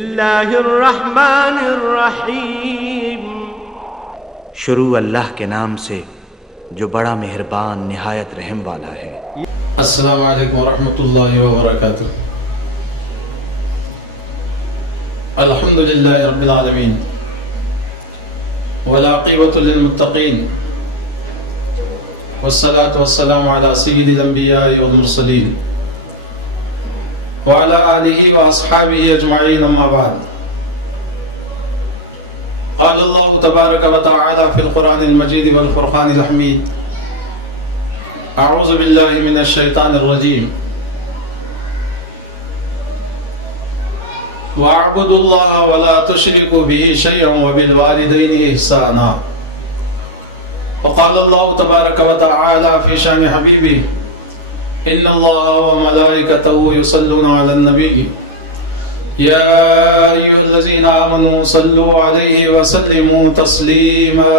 اللہ الرحمن الرحیم۔ شروع اللہ کے نام سے جو بڑا مہربان نہایت رحم والا ہے۔ السلام علیکم ورحمۃ اللہ وبرکاتہ۔ الحمدللہ رب العالمین والعاقبۃ للمتقین والصلاة والسلام علی سید الانبیاء والمرسلین وعلى آلہ واصحابہ اجمعین، اما بعد۔ قال اللہ تبارک و تعالی فی القرآن المجید والفرقان الحمید، اعوذ باللہ من الشیطان الرجیم، وَاعْبُدُوا اللَّهَ وَلَا تُشْرِكُوا بِهِ شَيْئًا وَبِالْوَالِدَيْنِ إِحْسَانًا۔ وقال اللہ تبارک و تعالی فی شان حبیبہ، ان اللہ وملائکتہ یصلون علی النبی یا ایھا الذین آمنوا صلوا علیہ وسلموا تسلیما۔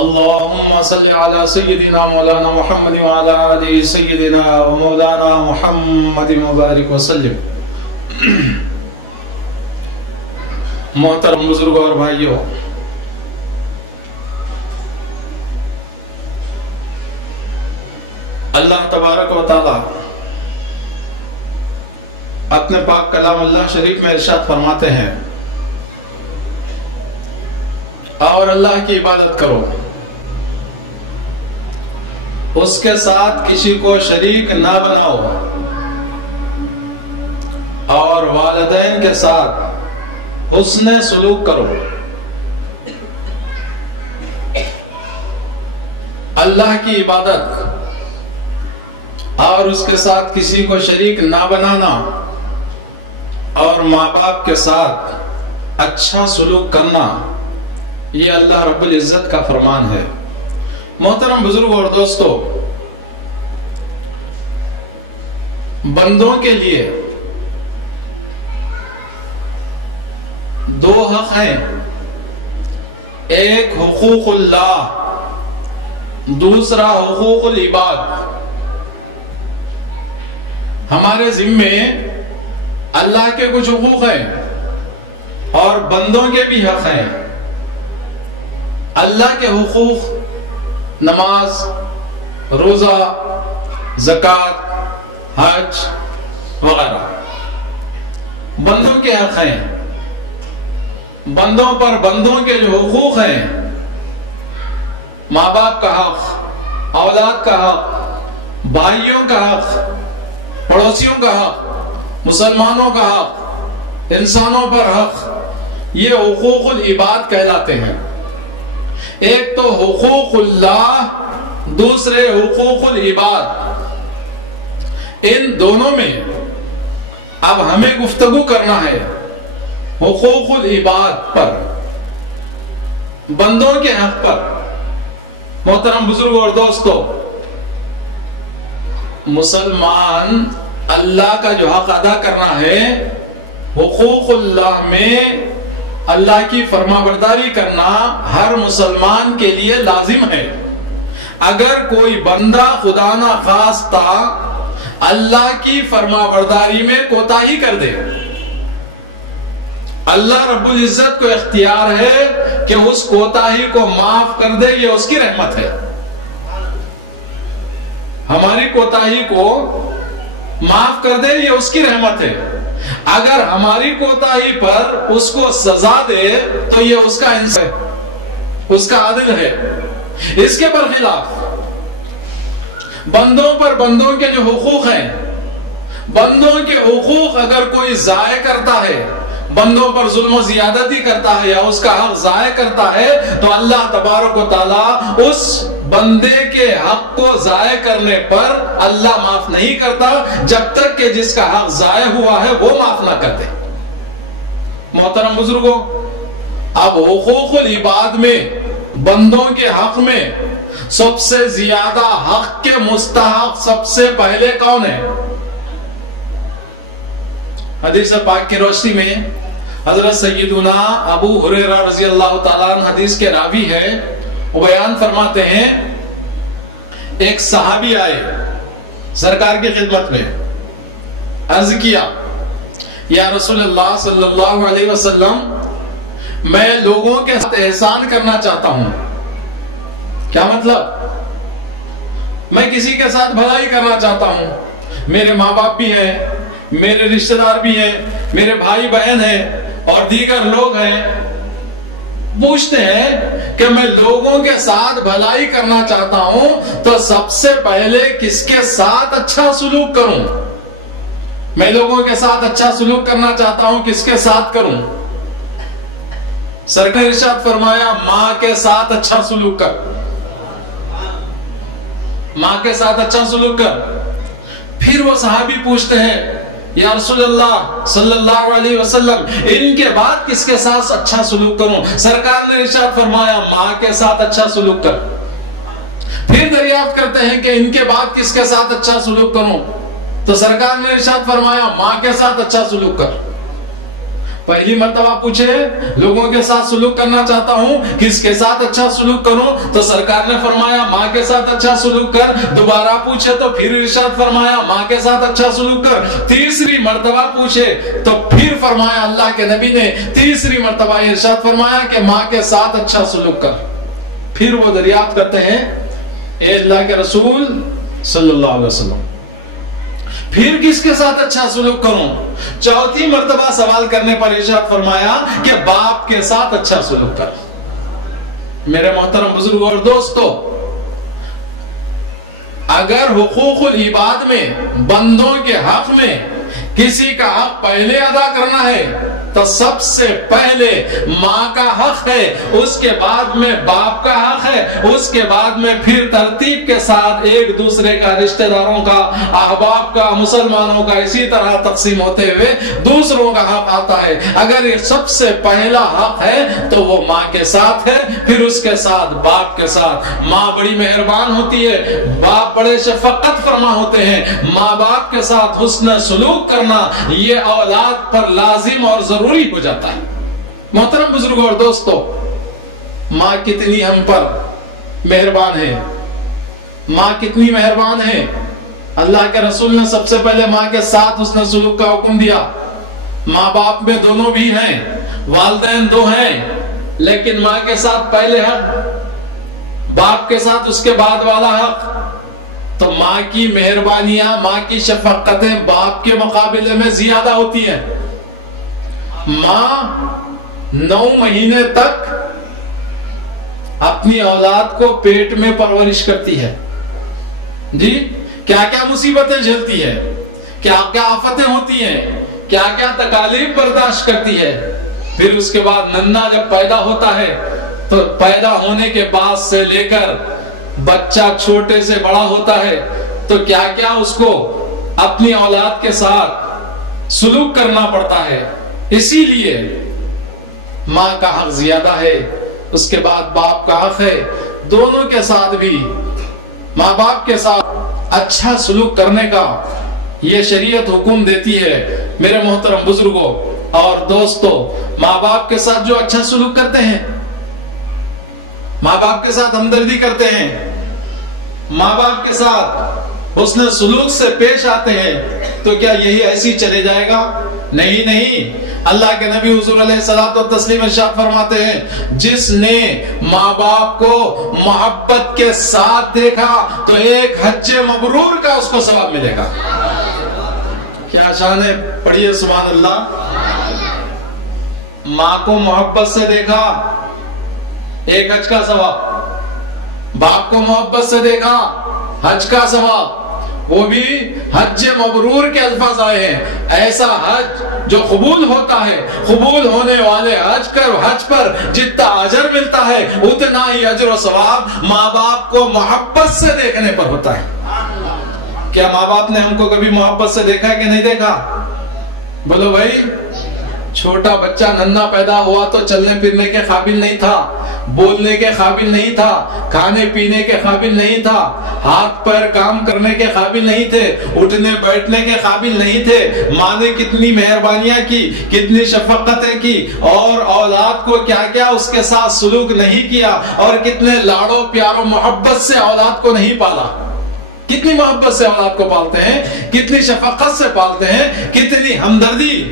اللہم صل علی سیدنا مولانا محمد وعلی آل سیدنا ومولانا محمد مبارک وسلم۔ محترم بزرگوں اور بھائیوں، اللہ تبارک و تعالی اپنے پاک کلام اللہ شریف میں ارشاد فرماتے ہیں، اور اللہ کی عبادت کرو، اس کے ساتھ کسی کو شریک نہ بناؤ، اور والدین کے ساتھ حسن سلوک کرو۔ اللہ کی عبادت اور اس کے ساتھ کسی کو شریک نہ بنانا اور ماں باپ کے ساتھ اچھا سلوک کرنا، یہ اللہ رب العزت کا فرمان ہے۔ محترم بزرگوں اور دوستو، بندوں کے لیے دو حق ہیں، ایک حقوق اللہ، دوسرا حقوق العباد۔ ہمارے ذمے اللہ کے کچھ حقوق ہیں اور بندوں کے بھی حق ہیں۔ اللہ کے حقوق نماز، روزہ، زکوٰۃ، حج وغیرہ۔ بندوں کے حق ہیں، بندوں پر بندوں کے جو حقوق ہیں، ماں باپ کا حق، اولاد کا حق، بھائیوں کا حق، پڑوسیوں کا حق، مسلمانوں کا حق، انسانوں پر حق، یہ حقوق العباد کہلاتے ہیں۔ ایک تو حقوق اللہ، دوسرے حقوق العباد۔ ان دونوں میں اب ہمیں گفتگو کرنا ہے حقوق العباد پر، بندوں کے حق پر۔ محترم بزرگوں اور دوستو، مسلمان اللہ کا جو حق ادا کرنا ہے، حقوق اللہ میں اللہ کی فرما برداری کرنا ہر مسلمان کے لیے لازم ہے۔ اگر کوئی بندہ خدا نہ خواستہ اللہ کی فرما برداری میں کوتاہی کر دے، اللہ رب العزت کو اختیار ہے کہ اس کوتاہی کو معاف کر دے، یہ اس کی رحمت ہے۔ ہماری کوتاہی کو معاف کر دے، یہ اس کی رحمت ہے۔ اگر ہماری کوتاہی پر اس کو سزا دے تو یہ اس کا انصاف ہے، اس کا عدل ہے۔ اس کے برخلاف بندوں پر بندوں کے جو حقوق ہیں، بندوں کے حقوق اگر کوئی ضائع کرتا ہے، بندوں پر ظلم و زیادتی کرتا ہے یا اس کا حق ضائع کرتا ہے، تو اللہ تبارک و تعالی اس بندے کے حق کو ضائع کرنے پر اللہ معاف نہیں کرتا جب تک کہ جس کا حق ضائع ہوا ہے وہ معاف نہ کر دے۔ محترم بزرگوں، اب حقوق العباد میں، بندوں کے حق میں سب سے زیادہ حق کے مستحق سب سے پہلے کون ہے؟ حدیث پاک کی روشنی میں حضرت سیدنا ابو ہریرہ رضی اللہ تعالیٰ عنہ حدیث کے راوی ہے، وہ بیان فرماتے ہیں، ایک صحابی آئے سرکار کی خدمت میں، عرض کیا یا رسول اللہ صلی اللہ علیہ وسلم میں لوگوں کے ساتھ احسان کرنا چاہتا ہوں. کیا مطلب؟ میں کسی کے ساتھ بھلائی کرنا چاہتا ہوں. میرے ماں باپ بھی ہیں، میرے رشتہ دار بھی ہیں، میرے بھائی بہن ہیں اور دیگر لوگ ہیں. پوچھتے ہیں کہ میں لوگوں کے ساتھ بھلائی کرنا چاہتا ہوں تو سب سے پہلے کس کے ساتھ اچھا سلوک کروں؟ میں لوگوں کے ساتھ اچھا سلوک کرنا چاہتا ہوں، کس کے ساتھ کروں؟ سرکار نے ارشاد فرمایا ماں کے ساتھ اچھا سلوک کر. ماں کے ساتھ اچھا سلوک کر. پھر وہ صحابی پوچھتے ہیں یا رسول اللہ صلی اللہ علیہ وسلم ان کے بعد کس کے ساتھ اچھا سلوک کروں؟ سرکار نے ارشاد فرمایا ماں کے ساتھ اچھا سلوک کر. پھر دریافت کرتے ہیں کہ ان کے بعد کس کے ساتھ اچھا سلوک کروں؟ تو سرکار نے ارشاد فرمایا ماں کے ساتھ اچھا سلوک کر. پہلی مرتبہ پوچھے لوگوں کے ساتھ سلوک کرنا چاہتا ہوں، کس کے ساتھ اچھا سلوک کروں؟ تو سرکار نے فرمایا ماں کے ساتھ اچھا سلوک کر. دوبارہ پوچھے تو پھر ارشاد فرمایا ماں کے ساتھ اچھا سلوک کر. تیسری مرتبہ پوچھے تو پھر فرمایا اللہ کے نبی نے تیسری مرتبہ ارشاد فرمایا کہ ماں کے ساتھ اچھا سلوک کر. پھر وہ دریافت کرتے ہیں اے اللہ کے رسول صلی اللہ علیہ وسلم پھر کس کے ساتھ اچھا سلوک کروں؟ چوتھی مرتبہ سوال کرنے پر ارشاد فرمایا کہ باپ کے ساتھ اچھا سلوک کر. میرے محترم بزرگوں اور دوستو، اگر حقوق العباد میں بندوں کے حق میں کسی کا حق پہلے ادا کرنا ہے تو سب سے پہلے ماں کا حق ہے، اس کے بعد میں باپ کا حق ہے، اس کے بعد میں پھر ترتیب کے ساتھ ایک دوسرے کا، رشتہ داروں کا، احباب کا، مسلمانوں کا، اسی طرح تقسیم ہوتے ہوئے دوسروں کا حق آتا ہے. اگر یہ سب سے پہلا حق ہے تو وہ ماں کے ساتھ ہے، پھر اس کے ساتھ باپ کے ساتھ. ماں بڑی مہربان ہوتی ہے، باپ بڑے شفقت فرما ہوتے ہیں. ماں باپ کے ساتھ حسن سلوک کرنا یہ اولاد پر لازم اور ضروری ہو جاتا ہے. محترم بزرگوں اور دوستو، ماں کتنی ہم پر مہربان ہے، ماں کتنی مہربان ہے. اللہ کے رسول نے سب سے پہلے ماں کے ساتھ حسن سلوک کا حکم دیا. ماں باپ میں دونوں بھی ہیں، والدین دو ہیں، لیکن ماں کے ساتھ پہلے حق، باپ کے ساتھ اس کے بعد والا حق. تو ماں کی مہربانیاں، ماں کی شفقتیں باپ کے مقابلے میں زیادہ ہوتی ہیں. ماں 9 مہینے تک اپنی اولاد کو پیٹ میں پرورش کرتی ہے. جی کیا کیا مصیبتیں جھیلتی ہے، کیا کیا آفتیں ہوتی ہیں، کیا کیا تکالیف برداشت کرتی ہے. پھر اس کے بعد ننھا جب پیدا ہوتا ہے تو پیدا ہونے کے بعد سے لے کر بچہ چھوٹے سے بڑا ہوتا ہے تو کیا کیا اس کو اپنی اولاد کے ساتھ سلوک کرنا پڑتا ہے. اسی لیے ماں کا حق زیادہ ہے، اس کے بعد باپ کا حق ہے. دونوں کے ساتھ بھی ماں باپ کے ساتھ اچھا سلوک کرنے کا یہ شریعت حکم دیتی ہے. میرے محترم بزرگوں اور دوستو، ماں باپ کے ساتھ جو اچھا سلوک کرتے ہیں، ماں باپ کے ساتھ ہمدردی کرتے ہیں، ماں باپ کے ساتھ حسن سلوک سے پیش آتے ہیں، تو کیا یہی ایسی چلے جائے گا؟ نہیں نہیں. اللہ کے نبی حضور علیہ الصلوۃ والتسلیم ارشاد فرماتے ہیں جس نے ماں باپ کو محبت کے ساتھ دیکھا تو ایک حج مبرور کا اس کو ثواب ملے گا. کیا شان ہے، پڑھیے سبحان اللہ. ماں کو محبت سے دیکھا، ایک حج کا ثواب. باپ کو محبت سے دیکھا، حج کا ثواب. وہ بھی حج مبرور کے الفاظ آئے ہیں. ایسا حج جو قبول ہوتا ہے، قبول ہونے والے حج پر جتنا اجر ملتا ہے اتنا ہی اجر و ثواب ماں باپ کو محبت سے دیکھنے پر ہوتا ہے. کیا ماں باپ نے ہم کو کبھی محبت سے دیکھا کہ نہیں دیکھا؟ بولو بھائی. چھوٹا بچہ ننھا پیدا ہوا تو چلنے پھرنے کے قابل نہیں تھا، بولنے کے قابل نہیں تھا، کھانے پینے کے قابل نہیں تھا، ہاتھ پیر کام کرنے کے قابل نہیں تھے، اٹھنے بیٹھنے کے قابل نہیں تھے. ماں نے کتنی مہربانیاں کی، کتنی شفقتیں کی، اور اولاد کو کیا کیا اس کے ساتھ سلوک نہیں کیا، اور کتنے لاڑو پیارو محبت سے اولاد کو نہیں پالا. کتنی محبت سے اولاد کو پالتے ہیں، کتنی شفقت سے پالتے ہیں، کتنی ہمدردی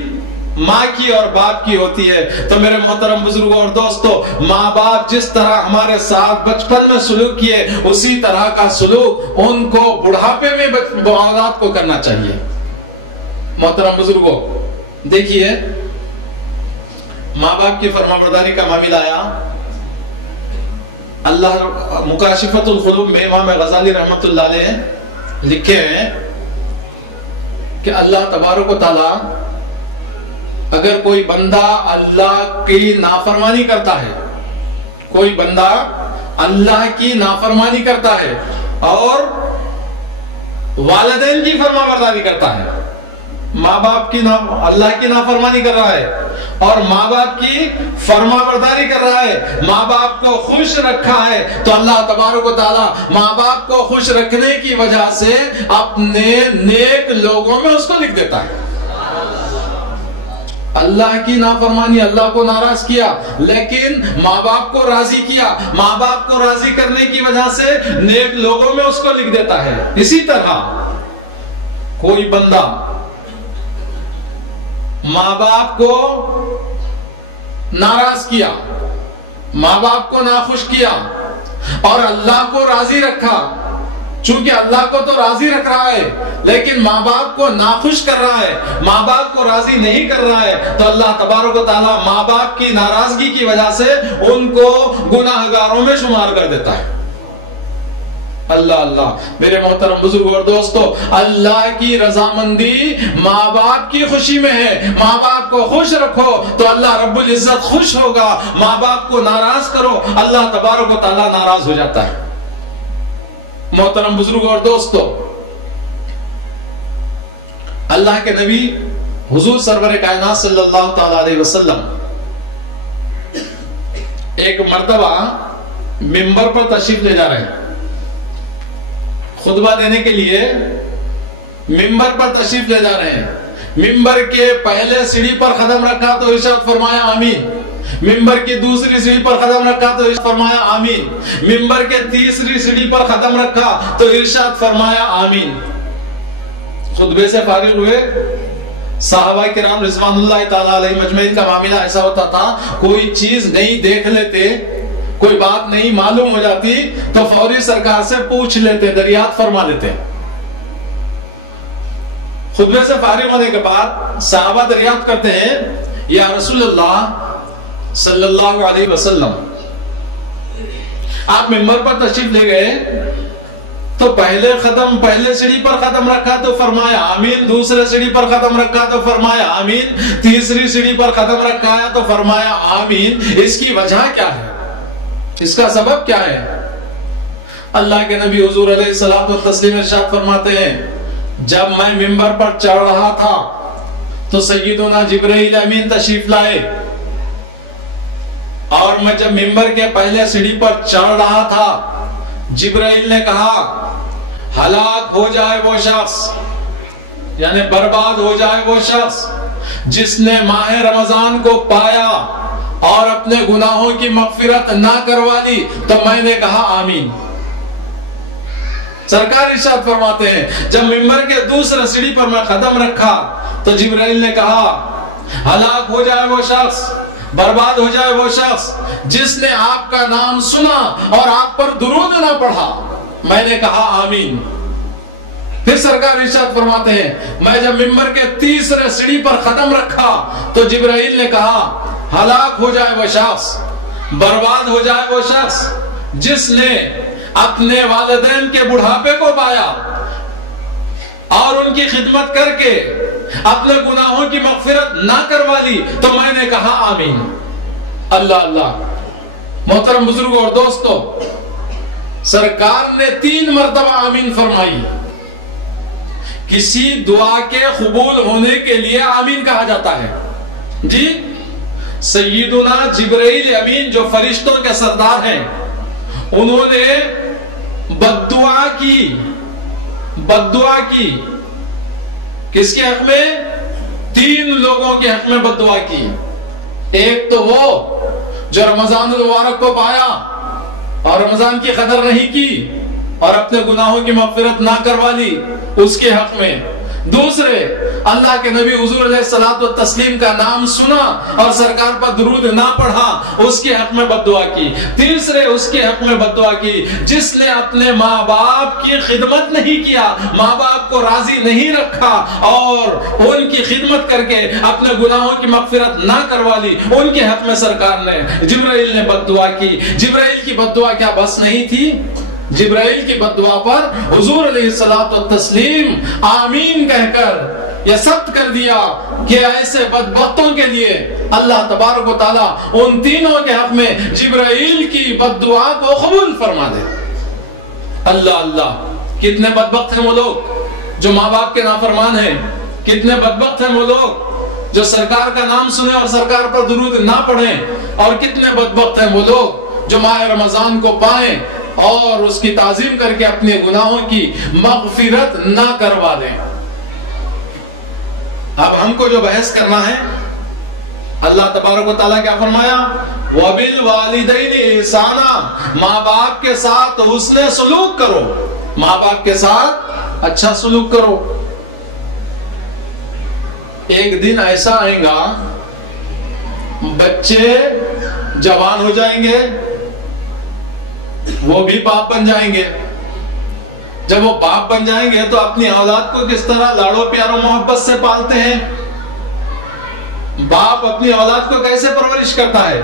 ماں کی اور باپ کی ہوتی ہے۔ تو میرے محترم بزرگوں اور دوستو، ماں باپ جس طرح ہمارے ساتھ بچپن میں سلوک کیے، اسی طرح کا سلوک ان کو بڑھاپے میں اولاد کو کرنا چاہیے۔ محترم بزرگوں، دیکھیے ماں باپ کی فرمانبرداری کا معاملہ آیا، اللہ مکاشفۃ القلوب میں امام غزالی رحمۃ اللہ علیہ لکھے ہیں کہ اللہ تبارک و تعالی اگر کوئی بندہ اللہ کی نافرمانی کرتا ہے، کوئی بندہ اللہ کی نافرمانی کرتا ہے اور والدین کی فرمانبرداری کرتا ہے، ماں باپ کی اللہ کی نافرمانی کر رہا ہے اور ماں باپ کی فرمانبرداری کر رہا ہے، ماں باپ کو خوش رکھا ہے، تو اللہ تبارک و تعالی ماں باپ کو خوش رکھنے کی وجہ سے اپنے نیک لوگوں میں اس کو لکھ دیتا ہے۔ اللہ کی نافرمانی، اللہ کو ناراض کیا، لیکن ماں باپ کو راضی کیا، ماں باپ کو راضی کرنے کی وجہ سے نیک لوگوں میں اس کو لکھ دیتا ہے۔ اسی طرح کوئی بندہ ماں باپ کو ناراض کیا، ماں باپ کو ناخوش کیا اور اللہ کو راضی رکھا، چونکہ اللہ کو تو راضی رکھ رہا ہے لیکن ماں باپ کو ناخوش کر رہا ہے، ماں باپ کو راضی نہیں کر رہا ہے، تو اللہ تبارک و تعالی ماں باپ کی ناراضگی کی وجہ سے ان کو گناہگاروں میں شمار کر دیتا ہے۔ اللہ اللہ، میرے محترم بزرگوں اور دوستو، اللہ کی رضامندی ماں باپ کی خوشی میں ہے۔ ماں باپ کو خوش رکھو تو اللہ رب العزت خوش ہوگا، ماں باپ کو ناراض کرو اللہ تبارک و تعالی ناراض ہو جاتا ہے۔ محترم بزرگوں اور دوستو، اللہ کے نبی حضور سرور کائنات صلی اللہ تعالی علیہ وسلم ایک مرتبہ منبر پر تشریف لے جا رہے ہیں، خطبہ دینے کے لیے منبر پر تشریف لے جا رہے ہیں۔ منبر کے پہلے سیڑھی پر قدم رکھا تو ارشاد فرمایا آمین، منبر کی دوسری سیڑھی پر قدم رکھا تو ارشاد فرمایا آمین، منبر کے تیسری سیڑھی پر قدم رکھا تو ارشاد فرمایا آمین۔ خطبے سے فارغ ہوئے، صحابہ کرام رضوان اللہ تعالی علیہ مجمعین کا معاملہ ایسا ہوتا تھا، کوئی چیز نہیں دیکھ لیتے، کوئی بات نہیں معلوم ہو جاتی تو فوری سرکار سے پوچھ لیتے، دریافت فرما لیتے۔ خطبے سے فارغ ہونے کے بعد صحابہ دریافت کرتے ہیں، یا رسول اللہ صلی اللہ علیہ وسلم، آپ منبر پر تشریف لے گئے تو پہلے سیڑھی پر قدم رکھا تو فرمایا آمین، دوسرے سیڑھی پر قدم رکھا تو فرمایا آمین، تیسری سیڑھی پر قدم رکھا تو فرمایا آمین۔ اس کی وجہ کیا ہے؟ اس کا سبب کیا ہے؟ اللہ کے نبی حضور علیہ الصلوۃ والتسلیم ارشاد فرماتے ہیں، جب میں منبر پر چڑھ رہا تھا تو سیدنا جبرائیل امین تشریف لائے، اور میں جب منبر کے پہلے سیڑھی پر چڑھ رہا تھا جبرائیل نے کہا ہلاک ہو جائے وہ شخص، یعنی برباد ہو جائے وہ شخص جس نے ماہ رمضان کو پایا اور اپنے گناہوں کی مغفرت نہ کروا لی۔ تو میں نے کہا آمین۔ سرکار ارشاد فرماتے ہیں، جب منبر کے دوسرے سیڑھی پر میں قدم رکھا تو جبرائیل نے کہا ہلاک ہو جائے وہ شخص، برباد ہو جائے وہ شخص جس نے آپ کا نام سنا اور آپ پر درود نہ پڑھا۔ میں نے کہا آمین۔ پھر سرکار ارشاد فرماتے ہیں، میں جب منبر کے تیسرے سیڑھی پر قدم رکھا تو جبرائیل نے کہا ہلاک ہو جائے وہ شخص، برباد ہو جائے وہ شخص جس نے اپنے والدین کے بڑھاپے کو پایا اور ان کی خدمت کر کے اپنے گناہوں کی مغفرت نہ کروا لی۔ تو میں نے کہا آمین۔ اللہ اللہ، محترم بزرگوں اور دوستو، سرکار نے 3 مرتبہ آمین فرمائی۔ کسی دعا کے قبول ہونے کے لیے آمین کہا جاتا ہے۔ جی، سیدنا جبرائیل امین جو فرشتوں کے سردار ہیں، انہوں نے بددعا کی کس کے حق میں؟ 3 لوگوں کے حق میں بددعا کی۔ ایک تو وہ جو رمضان المبارک کو پایا اور رمضان کی قدر نہیں کی اور اپنے گناہوں کی مغفرت نہ کروا لی، اس کے حق میں۔ دوسرے اللہ کے نبی حضور علیہ الصلوۃ والتسلیم کا نام سنا اور سرکار پر درود نہ پڑھا، اس کے حق میں بد دعا کی۔ تیسرے اس کے حق میں بد دعا کی جس نے اپنے ماں باپ کی خدمت نہیں کیا، ماں باپ کو راضی نہیں رکھا اور ان کی خدمت کر کے اپنے گناہوں کی مغفرت نہ کروا لی، ان کے حق میں سرکار نے جبرائیل نے بد دعا کی۔ جبرائیل کی بد دعا کیا بس نہیں تھی؟ جبرائیل کی بد دعا پر حضور علیہ الصلوۃ والتسلیم آمین کہہ کر یہ ثبت کر دیا کہ ایسے بدبختوں کے لیے اللہ تبارک و تعالیٰ ان تینوں کے حق میں جبرائیل کی بد دعا کو قبول فرما دے۔ اللہ اللہ، کتنے بدبخت ہیں وہ لوگ جو ماں باپ کے نافرمان ہیں، کتنے بدبخت ہیں وہ لوگ جو سرکار کا نام سنیں اور سرکار پر درود نہ پڑھیں، اور کتنے بدبخت ہیں وہ لوگ جو ماہ رمضان کو پائیں اور اس کی تعظیم کر کے اپنے گناہوں کی مغفرت نہ کروا دیں۔ اب ہم کو جو بحث کرنا ہے، اللہ تبارک و تعالیٰ کیا فرمایا؟ وَبِالْوَالِدَيْنِ إِحْسَانًا، ماں باپ کے ساتھ حسن سلوک کرو، ماں باپ کے ساتھ اچھا سلوک کرو۔ ایک دن ایسا آئے گا بچے جوان ہو جائیں گے، وہ بھی باپ بن جائیں گے۔ جب وہ باپ بن جائیں گے تو اپنی اولاد کو کس طرح لاڑو پیارو محبت سے پالتے ہیں؟ باپ اپنی اولاد کو کیسے پرورش کرتا ہے،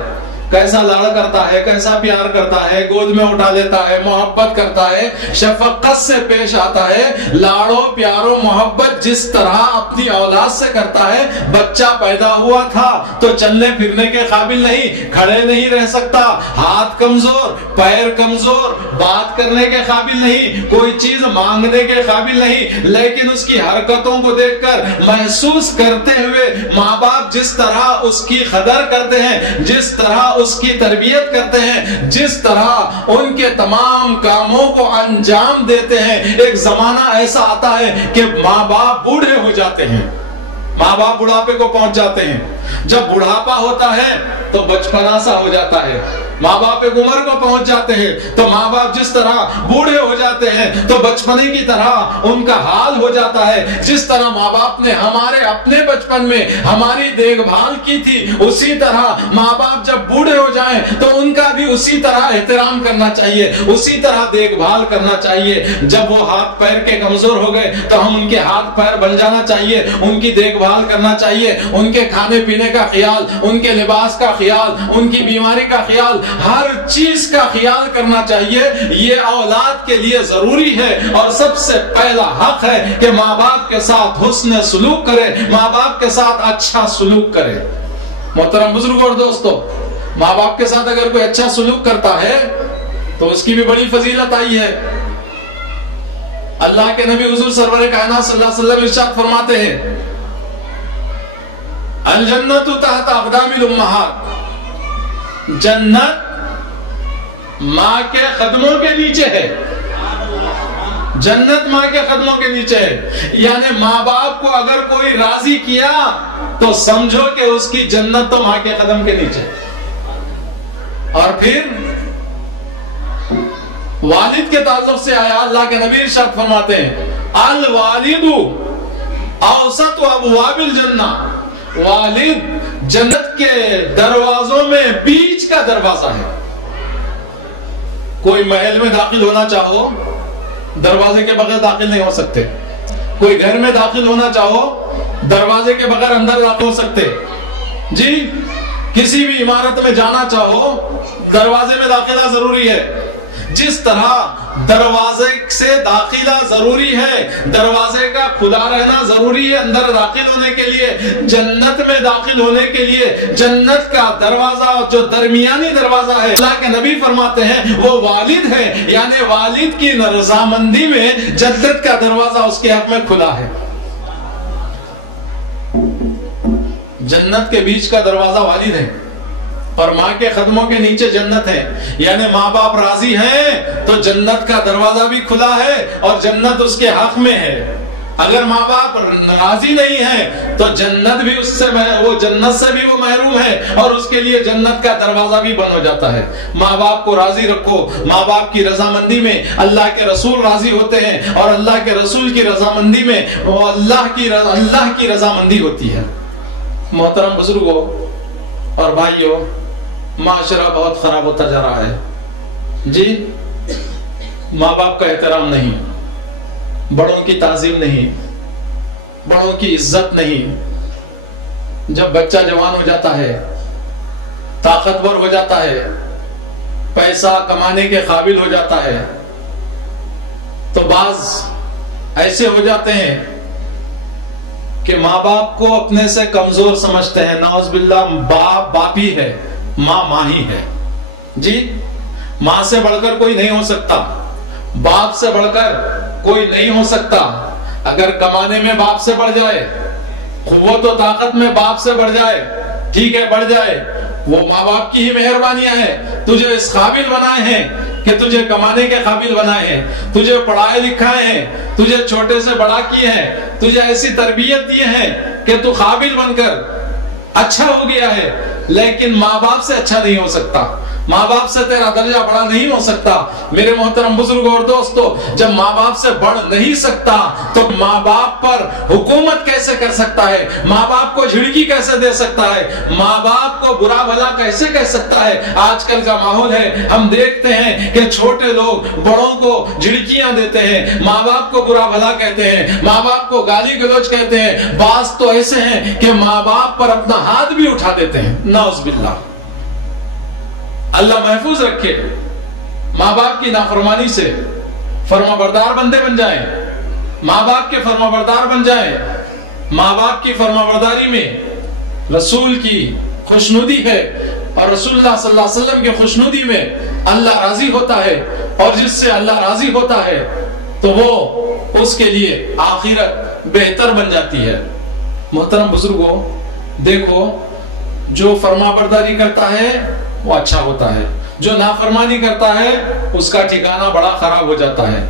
کیسا لاڑ کرتا ہے، کیسا پیار کرتا ہے، گود میں اٹھا لیتا ہے، محبت کرتا ہے، شفقت سے پیش آتا ہے۔ لاڑو پیارو محبت جس طرح اپنی اولاد سے کرتا ہے، بچہ پیدا ہوا تھا تو چلنے پھرنے کے قابل نہیں، کھڑے نہیں رہ سکتا، ہاتھ کمزور، پیر کمزور، بات کرنے کے قابل نہیں، کوئی چیز مانگنے کے قابل نہیں، لیکن اس کی حرکتوں کو دیکھ کر محسوس کرتے ہوئے ماں باپ جس طرح اس کی قدر کرتے ہیں، جس طرح اس کی تربیت کرتے ہیں، جس طرح ان کے تمام کاموں کو انجام دیتے ہیں، ایک زمانہ ایسا آتا ہے کہ ماں باپ بوڑھے ہو جاتے ہیں، ماں باپ بڑھاپے کو پہنچ جاتے ہیں۔ جب بڑھاپا ہوتا ہے تو بچپنا سا ہو جاتا ہے، ماں باپ ایک عمر کو پہنچ جاتے ہیں تو ماں باپ جس طرح بوڑھے ہو جاتے ہیں تو بچپنے کی طرح ان کا حال ہو جاتا ہے۔ جس طرح ماں باپ نے ہمارے اپنے بچپن میں ہماری دیکھ بھال کی تھی، اسی طرح ماں باپ جب بوڑھے ہو جائیں تو ان کا بھی اسی طرح احترام کرنا چاہیے، اسی طرح دیکھ بھال کرنا چاہیے۔ جب وہ ہاتھ پیر کے کمزور ہو گئے تو ہم ان کے ہاتھ پیر بن جانا چاہیے، ان کی دیکھ بھال کرنا چاہیے، ان کے کھانے پینے کا خیال، ان کے لباس کا خیال، ان کی بیماری کا خیال، ہر چیز کا خیال کرنا چاہیے۔ یہ اولاد کے لیے ضروری ہے اور سب سے پہلا حق ہے کہ ماں باپ کے ساتھ حسن سلوک کرے، ماں باپ کے ساتھ اچھا سلوک کرے۔ محترم بزرگوں اور دوستو، ماں باپ کے ساتھ اگر کوئی اچھا سلوک کرتا ہے تو اس کی بھی بڑی فضیلت آئی ہے۔ اللہ کے نبی حضور سرور کائنات صلی اللہ علیہ وسلم ارشاد فرماتے ہیں، الجنت تحت اقدام الامہات، جنت ماں کے قدموں کے نیچے ہے، جنت ماں کے قدموں کے نیچے ہے۔ یعنی ماں باپ کو اگر کوئی راضی کیا تو سمجھو کہ اس کی جنت تو ماں کے قدم کے نیچے۔ اور پھر والد کے تعلق سے آیا، اللہ کے نبی ارشاد فرماتے ہیں، الوالد اوسط ابواب الجنہ، والد جنت کے دروازوں میں بیچ کا دروازہ ہے۔ کوئی محل میں داخل ہونا چاہو دروازے کے بغیر داخل نہیں ہو سکتے، کوئی گھر میں داخل ہونا چاہو دروازے کے بغیر اندر داخل ہو سکتے، جی کسی بھی عمارت میں جانا چاہو دروازے میں داخلہ ضروری ہے۔ جس طرح دروازے سے داخلہ ضروری ہے، دروازے کا کھلا رہنا ضروری ہے اندر داخل ہونے کے لیے، جنت میں داخل ہونے کے لیے جنت کا دروازہ جو درمیانی دروازہ ہے، اللہ کے نبی فرماتے ہیں وہ والد ہے، یعنی والد کی رضامندی میں جنت کا دروازہ اس کے حق میں کھلا ہے۔ جنت کے بیچ کا دروازہ والد ہے اور ماں کے قدموں کے نیچے جنت ہے، یعنی ماں باپ راضی ہیں تو جنت کا دروازہ بھی کھلا ہے اور جنت اس کے حق میں ہے۔ اگر ماں باپ راضی نہیں ہے تو جنت بھی اس سے جنت سے بھی وہ محروم ہے اور اس کے لیے جنت کا دروازہ بھی بند ہو جاتا ہے۔ ماں باپ کو راضی رکھو، ماں باپ کی رضامندی میں اللہ کے رسول راضی ہوتے ہیں اور اللہ کے رسول کی رضامندی میں وہ اللہ کی رضامندی ہوتی ہے۔ محترم بزرگوں اور بھائیوں، معاشرہ بہت خراب ہوتا جا رہا ہے جی۔ ماں باپ کا احترام نہیں، بڑوں کی تعظیم نہیں، بڑوں کی عزت نہیں۔ جب بچہ جوان ہو جاتا ہے، طاقتور ہو جاتا ہے، پیسہ کمانے کے قابل ہو جاتا ہے، تو بعض ایسے ہو جاتے ہیں کہ ماں باپ کو اپنے سے کمزور سمجھتے ہیں۔ نعوذ باللہ، باپ باپ ہی ہے، ماں ماں ہی ہے جی۔ ماں سے بڑھ کر کوئی نہیں ہو سکتا، باپ سے بڑھ کر کوئی نہیں ہو سکتا۔ اگر کمانے میں باپ سے بڑھ جائے، قوت و طاقت میں باپ سے بڑھ جائے، ٹھیک ہے بڑھ جائے، وہ ماں باپ کی ہی مہربانیاں ہیں، تجھے اس قابل بنائے ہیں کہ تجھے کمانے کے قابل بنائے ہیں، تجھے پڑھائے لکھائے ہیں، تجھے چھوٹے سے بڑا کیے ہیں، تجھے ایسی تربیت دیے ہیں کہ تو قابل بن کر اچھا ہو گیا ہے۔ لیکن ماں باپ سے اچھا نہیں ہو سکتا، ماں باپ سے تیرا درجہ بڑا نہیں ہو سکتا۔ میرے محترم بزرگوں اور دوستو، جب ماں باپ سے بڑھ نہیں سکتا تو ماں باپ پر حکومت کیسے کر سکتا ہے؟ ماں باپ کو جھڑکی کیسے دے سکتا ہے؟ ماں باپ کو برا بھلا کیسے کہہ سکتا ہے؟ آج کل کا ماحول ہے، ہم دیکھتے ہیں کہ چھوٹے لوگ بڑوں کو جھڑکیاں دیتے ہیں، ماں باپ کو برا بھلا کہتے ہیں، ماں باپ کو گالی گلوچ کہتے ہیں۔ بعض تو ایسے ہیں کہ ماں باپ پر اپنا ہاتھ بھی اٹھا دیتے ہیں، نعوذ باللہ۔ اللہ محفوظ رکھے، ماں باپ کی نافرمانی سے فرما بردار بندے بن جائیں، ماں باپ کے فرما بردار بن جائیں۔ ماں باپ کی فرما برداری میں رسول کی خوشنودی ہے، اور رسول اللہ صلی اللہ علیہ وسلم کی خوشنودی میں اللہ راضی ہوتا ہے، اور جس سے اللہ راضی ہوتا ہے تو وہ اس کے لیے آخرت بہتر بن جاتی ہے۔ محترم بزرگوں، دیکھو، جو فرما برداری کرتا ہے وہ اچھا ہوتا ہے، جو نافرمانی کرتا ہے اس کا ٹھکانہ بڑا خراب ہو جاتا ہے۔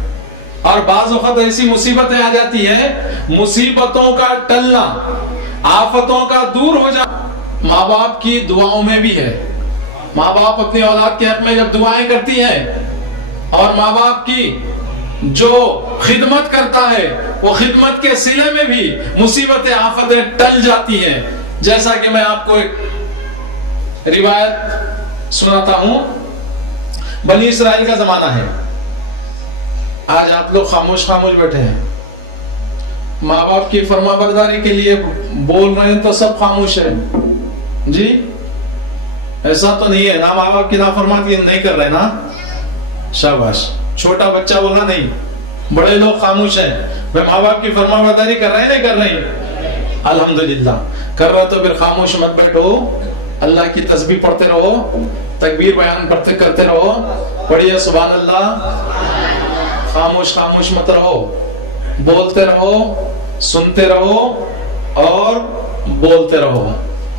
اور بعض وقت ایسی مصیبتیں آ جاتی ہیں، مصیبتوں کا ٹلنا، آفتوں کا دور ہو جانا ماں باپ کی دعاؤں میں بھی ہے۔ ماں باپ اپنی اولاد کے حق میں جب دعائیں کرتی ہیں، اور ماں باپ کی جو خدمت کرتا ہے وہ خدمت کے صلے میں بھی مصیبتیں آفتیں ٹل جاتی ہیں۔ جیسا کہ میں آپ کو ایک روایت سناتا ہوں، بنی اسرائیل کا زمانہ ہے۔ آج آپ لوگ خاموش خاموش بیٹھے ہیں، ماں باپ کی فرما برداری کے لیے بول رہے ہیں تو سب خاموش ہیں جی۔ ایسا تو نہیں ہے نا، ماں باپ کی نافرمانی نہیں کر رہے نا؟ شاباش، چھوٹا بچہ بولنا نہیں، بڑے لوگ خاموش ہیں۔ میں ماں باپ کی فرما برداری کر رہے ہیں نہیں کر رہے ہیں؟ الحمدللہ کر رہے تو پھر خاموش مت بیٹھو، اللہ کی تسبیح پڑھتے رہو، تکبیر بیان کرتے رہو، پڑھیے سبحان اللہ۔ خاموش خاموش مت رہو، بولتے رہو، سنتے رہو اور بولتے رہو،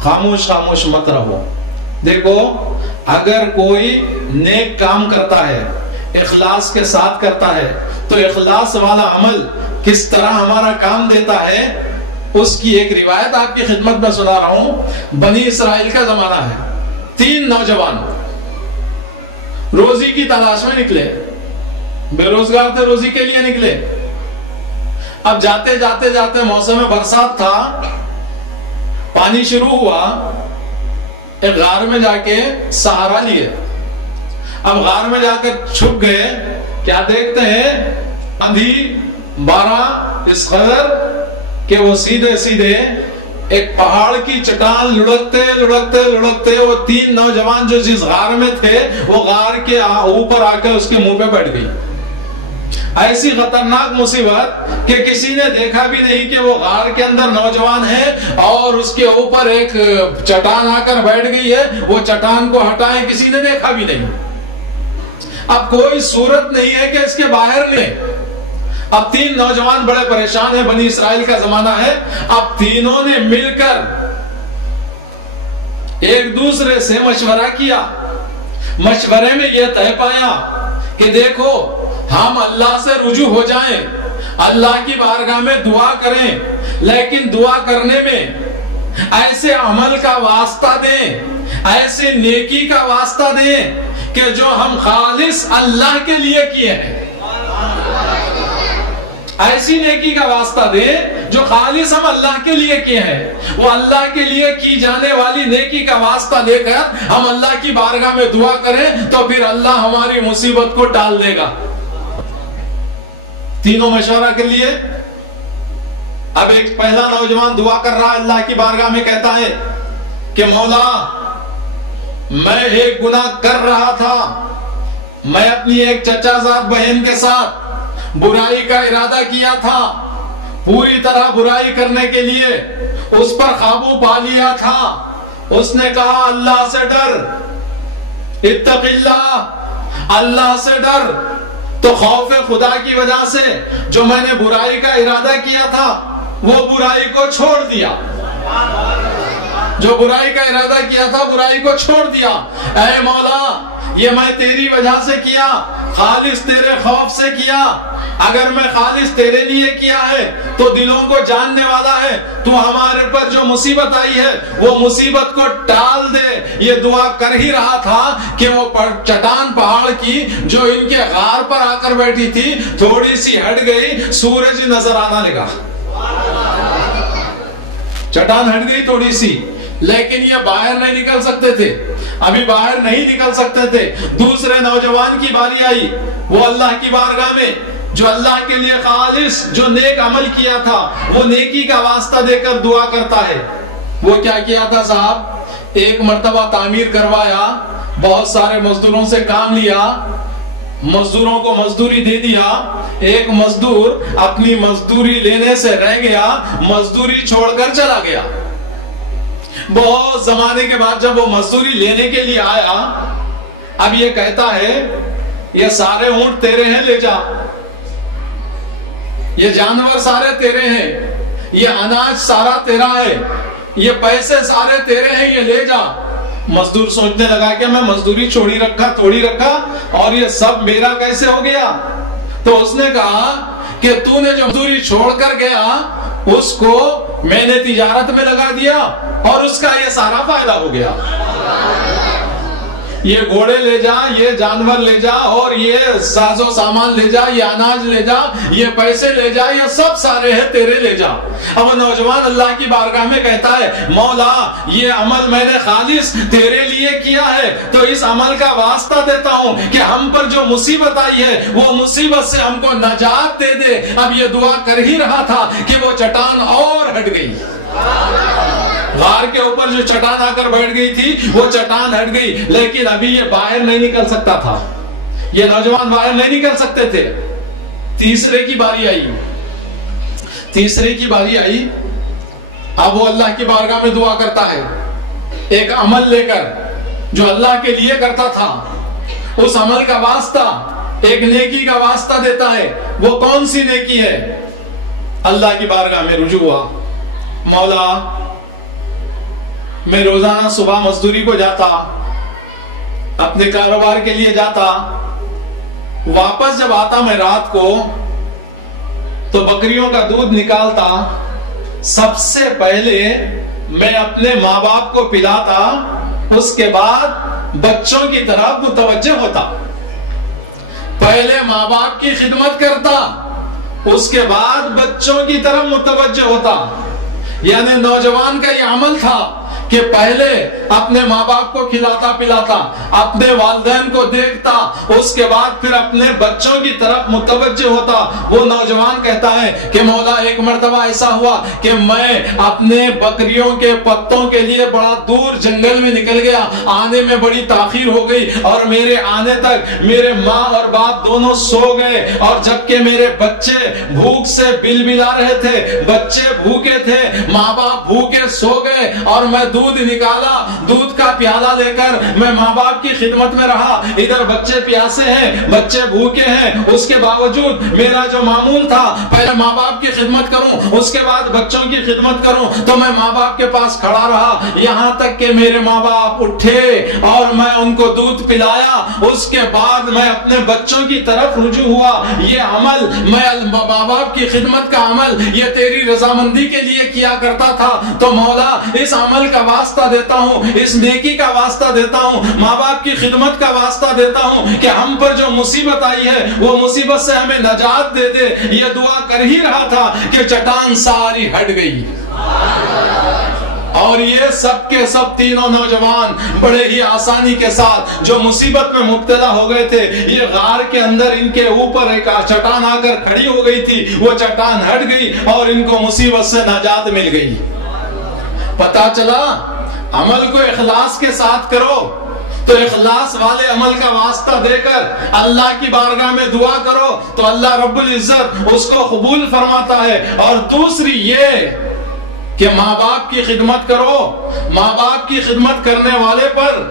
خاموش خاموش مت رہو۔ دیکھو، اگر کوئی نیک کام کرتا ہے، اخلاص کے ساتھ کرتا ہے، تو اخلاص والا عمل کس طرح ہمارا کام دیتا ہے، اس کی ایک روایت آپ کی خدمت میں سنا رہا ہوں۔ بنی اسرائیل کا زمانہ ہے، 3 نوجوان روزی کی تلاش میں نکلے، بے روزگار تھے، روزی کے لیے نکلے۔ اب جاتے جاتے جاتے موسم برسات تھا، پانی شروع ہوا، ایک غار میں جا کے سہارا لیے۔ اب غار میں جا کر چھپ گئے، کیا دیکھتے ہیں؟ آندھی بارہ اس قدر کہ وہ سیدھے سیدھے ایک پہاڑ کی چٹان لڑکتے لڑکتے لڑکتے وہ 3 نوجوان جو جس غار میں تھے وہ غار کے اوپر آ کے اس کے منہ پہ بیٹھ گئی۔ ایسی خطرناک مصیبت کہ کسی نے دیکھا بھی نہیں کہ وہ غار کے اندر نوجوان ہے اور اس کے اوپر ایک چٹان آ کر بیٹھ گئی ہے، وہ چٹان کو ہٹائیں کسی نے دیکھا بھی نہیں۔ اب کوئی صورت نہیں ہے کہ اس کے باہر لیں۔ اب 3 نوجوان بڑے پریشان ہیں، بنی اسرائیل کا زمانہ ہے۔ اب تینوں نے مل کر ایک دوسرے سے مشورہ کیا، مشورے میں یہ طے پایا کہ دیکھو، ہم اللہ سے رجوع ہو جائیں، اللہ کی بارگاہ میں دعا کریں، لیکن دعا کرنے میں ایسے عمل کا واسطہ دیں، ایسے نیکی کا واسطہ دیں کہ جو ہم خالص اللہ کے لیے کیے ہیں۔ ایسی نیکی کا واسطہ دیں جو خالص ہم اللہ کے لیے کیے ہیں۔ وہ اللہ کے لیے کی جانے والی نیکی کا واسطہ دے کر ہم اللہ کی بارگاہ میں دعا کریں تو پھر اللہ ہماری مصیبت کو ٹال دے گا۔ تینوں مشورہ کے لیے اب ایک پہلا نوجوان دعا کر رہا ہے، اللہ کی بارگاہ میں کہتا ہے کہ مولا میں ایک گناہ کر رہا تھا، میں اپنی ایک چچا زاد بہن کے ساتھ برائی کا ارادہ کیا تھا، پوری طرح برائی کرنے کے لیے اس پر قابو پا لیا تھا۔ اس نے کہا اللہ سے ڈر، اتق اللہ، اللہ سے ڈر۔ تو خوف خدا کی وجہ سے جو میں نے برائی کا ارادہ کیا تھا وہ برائی کو چھوڑ دیا، جو برائی کا ارادہ کیا تھا برائی کو چھوڑ دیا۔ اے مولا یہ میں تیری وجہ سے کیا، خالص تیرے خوف سے کیا۔ اگر میں خالص تیرے لیے کیا ہے تو دلوں کو جاننے والا ہے، تو ہمارے پر جو مصیبت آئی ہے وہ مصیبت کو ٹال دے۔ یہ دعا کر ہی رہا تھا کہ وہ چٹان پہاڑ کی جو ان کے غار پر آ کر بیٹھی تھی تھوڑی سی ہٹ گئی، سورج نظر آنا لگا۔ چٹان ہٹ گئی تھوڑی سی، لیکن یہ باہر نہیں نکل سکتے تھے، ابھی باہر نہیں نکل سکتے تھے۔ دوسرے نوجوان کی باری آئی، وہ اللہ کی بارگاہ میں جو اللہ کے لیے خالص جو نیک عمل کیا تھا وہ نیکی کا واسطہ دے کر دعا کرتا ہے۔ وہ کیا کیا تھا صاحب؟ ایک مرتبہ تعمیر کروایا، بہت سارے مزدوروں سے کام لیا، مزدوروں کو مزدوری دے دیا۔ ایک مزدور اپنی مزدوری لینے سے رہ گیا، مزدوری چھوڑ کر چلا گیا۔ بہت زمانے کے بعد جب وہ مزدوری لینے کے لیے آیا، اب یہ کہتا ہے یہ سارے اونٹ تیرے ہیں، لے جا، یہ جانور سارے تیرے ہیں، یہ اناج سارا تیرا ہے، یہ پیسے سارے تیرے ہیں، یہ لے جا۔ مزدور سوچنے لگا کہ میں مزدوری چھوڑی رکھا اور یہ سب میرا کیسے ہو گیا؟ تو اس نے کہا کہ تو نے جو مزدوری چھوڑ کر گیا اس کو میں نے تجارت میں لگا دیا اور اس کا یہ سارا فائدہ ہو گیا۔ یہ گھوڑے لے جا، یہ جانور لے جا، اور یہ ساز و سامان لے جا، یہ اناج لے جا، یہ پیسے لے جا، یہ سب سارے ہیں تیرے، لے جا۔ اب نوجوان اللہ کی بارگاہ میں کہتا ہے مولا یہ عمل میں نے خالص تیرے لیے کیا ہے، تو اس عمل کا واسطہ دیتا ہوں کہ ہم پر جو مصیبت آئی ہے وہ مصیبت سے ہم کو نجات دے دے۔ اب یہ دعا کر ہی رہا تھا کہ وہ چٹان اور ہٹ گئی، غار کے اوپر جو چٹان آ کر بیٹھ گئی تھی وہ چٹان ہٹ گئی، لیکن ابھی یہ باہر نہیں نکل سکتا تھا، یہ نوجوان باہر نہیں نکل سکتے تھے۔ تیسرے کی باری آئی، اب وہ اللہ کی بارگاہ میں دعا کرتا ہے، ایک عمل لے کر جو اللہ کے لیے کرتا تھا اس عمل کا واسطہ، ایک نیکی کا واسطہ دیتا ہے۔ وہ کون سی نیکی ہے؟ اللہ کی بارگاہ میں رجوع ہوا، مولا میں روزانہ صبح مزدوری کو جاتا، اپنے کاروبار کے لیے جاتا، واپس جب آتا میں رات کو تو بکریوں کا دودھ نکالتا، سب سے پہلے میں اپنے ماں باپ کو پلاتا، اس کے بعد بچوں کی طرف متوجہ ہوتا، پہلے ماں باپ کی خدمت کرتا، اس کے بعد بچوں کی طرف متوجہ ہوتا۔ یعنی نوجوان کا یہ عمل تھا کہ پہلے اپنے ماں باپ کو کھلاتا پلاتا، اپنے والدین کو دیکھتا، اس کے بعد پھر اپنے بچوں کی طرف متوجہ ہوتا۔ وہ نوجوان کہتا ہے کہ مولا ایک مرتبہ ایسا ہوا کہ میں اپنے بکریوں کے پتوں کے لیے بڑا دور جنگل میں نکل گیا، آنے میں بڑی تاخیر ہو گئی اور میرے آنے تک میرے ماں اور باپ دونوں سو گئے، اور جبکہ میرے بچے بھوک سے بل بلا رہے تھے، بچے بھوکے تھے، ماں باپ بھوکے سو گئے اور میں دودھ نکالا, دودھ کا پیالہ لے کر میں ماں باپ کی خدمت میں رہا. ادھر بچے پیاسے ہیں, بچے بھوکے ہیں, اس کے باوجود میرا جو معمول تھا پہلے ماں باپ کی خدمت کروں, اس کے بعد بچوں کی خدمت کروں, تو میں ماں باپ کے پاس کھڑا رہا یہاں تک کہ میرے ماں باپ اٹھے اور میں ان کو دودھ پلایا. اس کے بعد میں اپنے بچوں کی طرف رجوع ہوا. یہ عمل میں ماں باپ کی خدمت کا عمل یہ تیری رضامندی کے لیے کیا کرتا تھا, تو مولا اس عمل کا واسطہ دیتا ہوں, اس نیکی کا واسطہ دیتا ہوں, ماں باپ کی خدمت کا واسطہ دیتا ہوں کہ ہم پر جو مصیبت آئی ہے وہ مصیبت سے ہمیں نجات دے دے. یہ دعا کر ہی رہا تھا کہ چٹان ساری ہٹ گئی. اور یہ سب کے سب تینوں نوجوان بڑے ہی آسانی کے ساتھ جو مصیبت میں مبتلا ہو گئے تھے, یہ غار کے اندر ان کے اوپر ایک چٹان آ کر کھڑی ہو گئی تھی, وہ چٹان ہٹ گئی اور ان کو مصیبت سے نجات مل گئی. پتا چلا عمل کو اخلاص کے ساتھ کرو تو اخلاص والے عمل کا واسطہ دے کر اللہ کی بارگاہ میں دعا کرو تو اللہ رب العزت اس کو قبول فرماتا ہے. اور دوسری یہ کہ ماں باپ کی خدمت کرو, ماں باپ کی خدمت کرنے والے پر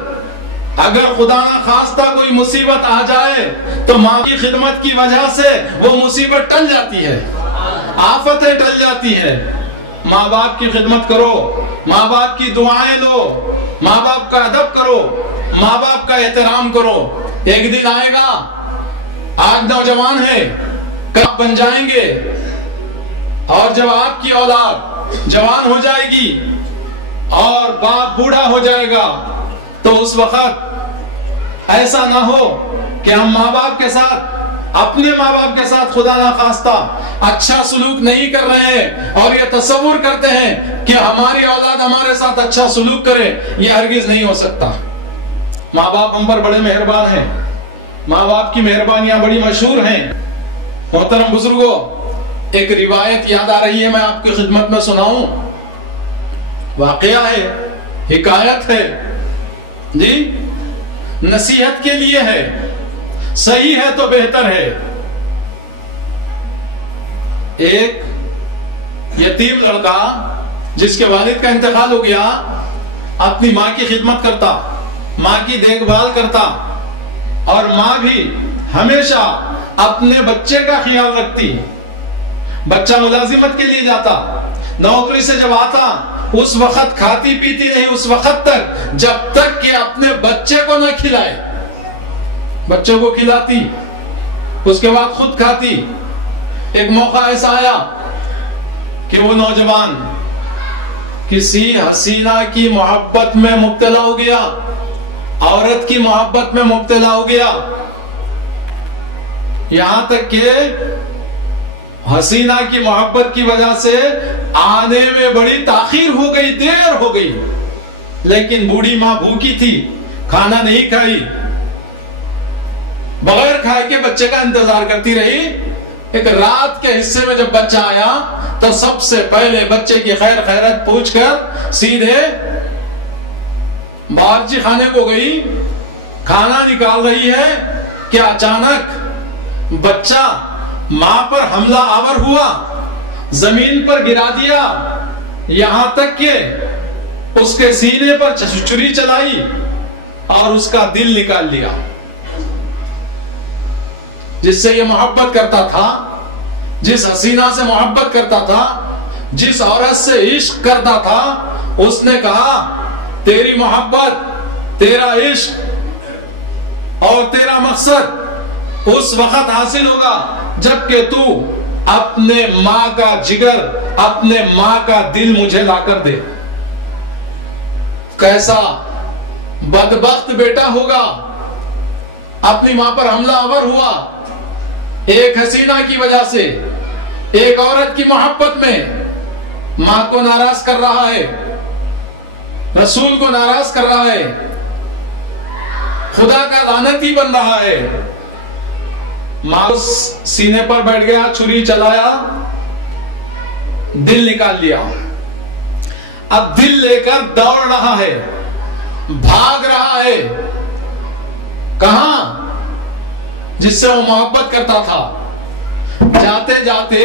اگر خدا نہ خواستہ کوئی مصیبت آ جائے تو ماں کی خدمت کی وجہ سے وہ مصیبت ٹل جاتی ہے, آفتیں ٹل جاتی ہے. ماں باپ کی خدمت کرو, ماں باپ کی دعائیں لو, ماں باپ کا ادب کرو, ماں باپ کا احترام کرو. ایک دن آئے گا, آج نوجوان ہیں, کب بن جائیں گے, اور جب آپ کی اولاد جوان ہو جائے گی اور باپ بوڑھا ہو جائے گا تو اس وقت ایسا نہ ہو کہ ہم ماں باپ کے ساتھ, اپنے ماں باپ کے ساتھ خدا نہ خواستہ اچھا سلوک نہیں کر رہے ہیں اور یہ تصور کرتے ہیں کہ ہماری اولاد ہمارے ساتھ اچھا سلوک کرے. یہ ہرگز نہیں ہو سکتا. ماں باپ ہم پر بڑے مہربان ہیں, ماں باپ کی مہربانیاں بڑی مشہور ہیں. محترم بزرگوں, ایک روایت یاد آ رہی ہے, میں آپ کی خدمت میں سناؤں. واقعہ ہے, حکایت ہے جی, نصیحت کے لیے ہے, صحیح ہے تو بہتر ہے. ایک یتیم لڑکا جس کے والد کا انتقال ہو گیا اپنی ماں کی خدمت کرتا, ماں کی دیکھ بھال کرتا, اور ماں بھی ہمیشہ اپنے بچے کا خیال رکھتی. بچہ ملازمت کے لیے جاتا, نوکری سے جب آتا اس وقت کھاتی پیتی نہیں, اس وقت تک جب تک کہ اپنے بچے کو نہ کھلائے. بچے کو کھلاتی, اس کے بعد خود کھاتی. ایک موقع ایسا آیا کہ وہ نوجوان کسی حسینہ کی محبت میں مبتلا ہو گیا, عورت کی محبت میں مبتلا ہو گیا, یہاں تک کہ حسینہ کی محبت کی وجہ سے آنے میں بڑی تاخیر ہو گئی, دیر ہو گئی. لیکن بوڑھی ماں بھوکی تھی, کھانا نہیں کھائی, بغیر کھائے کے بچے کا انتظار کرتی رہی. ایک رات کے حصے میں جب بچہ آیا تو سب سے پہلے بچے کی خیر خیرت پوچھ کر سیدھے باورچی خانے کو گئی, کھانا نکال رہی ہے کہ اچانک بچہ ماں پر حملہ آور ہوا, زمین پر گرا دیا, یہاں تک کہ اس کے سینے پر چھری چلائی اور اس کا دل نکال لیا. جس سے یہ محبت کرتا تھا, جس حسینہ سے محبت کرتا تھا, جس عورت سے عشق کرتا تھا, اس نے کہا تیری محبت, تیرا عشق اور تیرا مقصد اس وقت حاصل ہوگا جبکہ تو اپنے ماں کا جگر, اپنے ماں کا دل مجھے لا کر دے. کیسا بدبخت بیٹا ہوگا, اپنی ماں پر حملہ آور ہوا ایک حسینہ کی وجہ سے, ایک عورت کی محبت میں ماں کو ناراض کر رہا ہے, رسول کو ناراض کر رہا ہے, خدا کا لعنتی بن رہا ہے. ماں سینے پر بیٹھ گیا, چھری چلایا, دل نکال لیا. اب دل لے کر دوڑ رہا ہے, بھاگ رہا ہے. کہاں؟ جس سے وہ محبت کرتا تھا. جاتے جاتے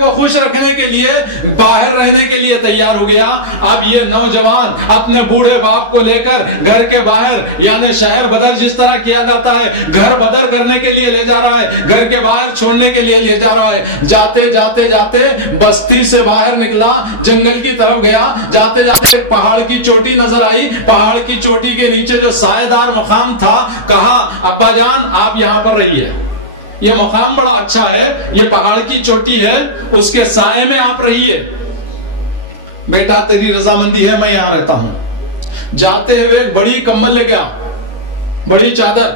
کو خوش رکھنے کے لیے باہر رہنے کے لیے تیار ہو گیا. اب یہ نوجوان اپنے بوڑھے باپ کو لے کر گھر کے باہر یعنی شہر بدر جس طرح کیا جاتا ہے گھر بدر کرنے کے لیے لے جا رہا ہے, گھر کے باہر چھوڑنے کے لیے لے جا رہا ہے. جاتے جاتے جاتے بستی سے باہر نکلا, جنگل کی طرف گیا. جاتے جاتے ایک پہاڑ کی چوٹی نظر آئی. پہاڑ کی چوٹی کے نیچے جو سائے دار مقام تھا, کہا ابا جان آپ یہاں پر رہیے, یہ مقام بڑا اچھا ہے, یہ پہاڑ کی چوٹی ہے, اس کے سائے میں آپ رہیے. بیٹا تیری رضامندی ہے, میں یہاں رہتا ہوں. جاتے ہوئے ایک بڑی کمبل لے گیا, بڑی چادر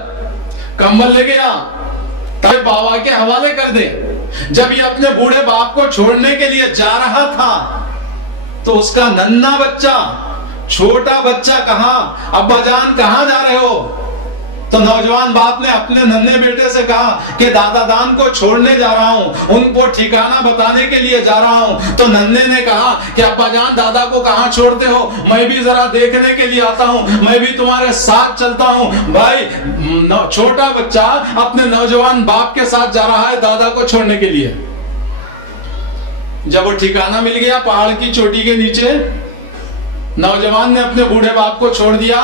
کمبل لے گیا تاکہ بابا کے حوالے کر دے. جب یہ اپنے بوڑھے باپ کو چھوڑنے کے لیے جا رہا تھا تو اس کا ننھا بچہ, چھوٹا بچہ کہا ابا جان کہاں جا رہے ہو؟ تو نوجوان باپ نے اپنے ننھے بیٹے سے کہا کہ دادا دان کو چھوڑنے جا رہا ہوں, ان کو ٹھکانہ بتانے کے لیے جا رہا ہوں. تو ننھے نے کہا کہ ابا جان دادا کو کہاں چھوڑتے ہو؟ میں بھی ذرا دیکھنے کے لیے آتا ہوں, میں بھی تمہارے ساتھ چلتا ہوں. بھائی چھوٹا بچہ اپنے نوجوان باپ کے ساتھ جا رہا ہے دادا کو چھوڑنے کے لیے. جب وہ ٹھکانہ مل گیا پہاڑ کی چوٹی کے نیچے, نوجوان نے اپنے بوڑھے باپ کو چھوڑ دیا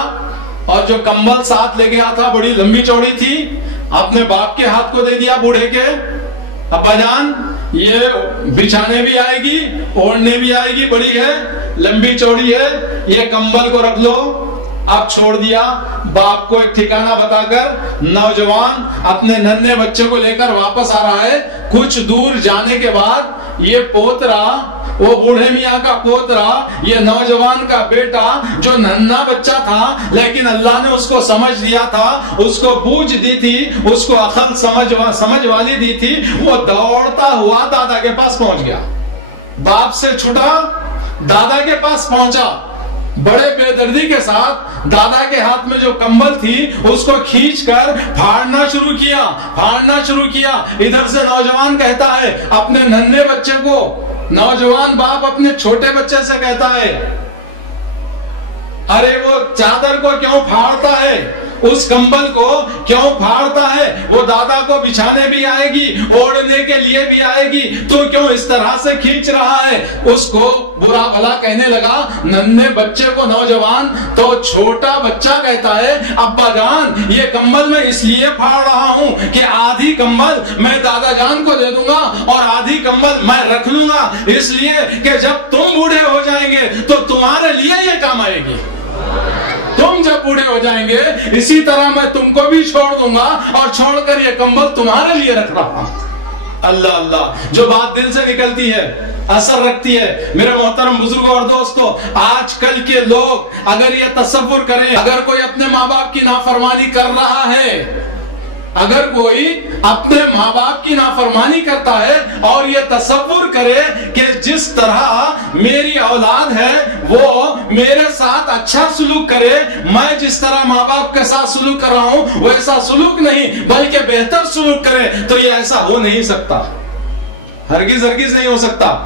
اور جو کمبل ساتھ لے گیا تھا بڑی لمبی چوڑی تھی, اپنے باپ کے ہاتھ کو دے دیا بوڑھے کے. ابا جان یہ بچھانے بھی آئے گی, اوڑھنے بھی آئے گی, بڑی ہے, لمبی چوڑی ہے, یہ کمبل کو رکھ لو. اب چھوڑ دیا. باپ کو ایک ٹھکانہ بتا کر نوجوان اپنے ننھے بچے کو لے کر واپس آ رہا ہے. کچھ دور جانے کے بعد یہ پوترا, وہ بوڑھے میاں کا پوترا, یہ نوجوان کا بیٹا جو ننھا بچہ تھا لیکن اللہ نے اس کو سمجھ دیا تھا, اس کو بوجھ دی تھی, اس کو عقل سمجھ والی دی تھی, وہ دوڑتا ہوا دادا کے پاس پہنچ گیا. باپ سے چھٹا, دادا کے پاس پہنچا. بڑے بے دردی کے ساتھ دادا کے ہاتھ میں جو کمبل تھی اس کو کھینچ کر پھاڑنا شروع کیا. ادھر سے نوجوان کہتا ہے اپنے ننھے بچے کو, نوجوان باپ اپنے چھوٹے بچے سے کہتا ہے ارے وہ چادر کو کیوں پھاڑتا ہے, اس کمبل کو کیوں پھاڑتا ہے؟ وہ دادا کو بچھانے بھی آئے گی, اوڑھنے کے لیے بھی آئے گی, تو کیوں اس طرح سے کھینچ رہا ہے؟ اس کو برا بھلا کہنے لگا. ننھے بچے کو نوجوان, تو چھوٹا بچہ کہتا ہے ابا جان یہ کمبل میں اس لیے پھاڑ رہا ہوں کہ آدھی کمبل میں دادا جان کو دے دوں گا اور آدھی کمبل میں رکھ لوں گا, اس لیے کہ جب تم بوڑھے ہو جائیں گے تو تمہارے لیے یہ کام آئے گی. تم جب بوڑھے ہو جائیں گے اسی طرح میں تم کو بھی چھوڑ دوں گا اور چھوڑ کر یہ کمبل تمہارے لیے رکھ رہا ہوں. اللہ اللہ, جو بات دل سے نکلتی ہے اثر رکھتی ہے. میرے محترم بزرگوں اور دوستوں, آج کل کے لوگ اگر یہ تصور کریں, اگر کوئی اپنے ماں باپ کی نافرمانی کر رہا ہے, اگر کوئی اپنے ماں باپ کی نافرمانی کرتا ہے اور یہ تصور کرے کہ جس طرح میری اولاد ہے وہ میرے ساتھ اچھا سلوک کرے, میں جس طرح ماں باپ کے ساتھ سلوک کر رہا ہوں وہ ایسا سلوک نہیں بلکہ بہتر سلوک کرے, تو یہ ایسا ہو نہیں سکتا, ہرگز نہیں ہو سکتا.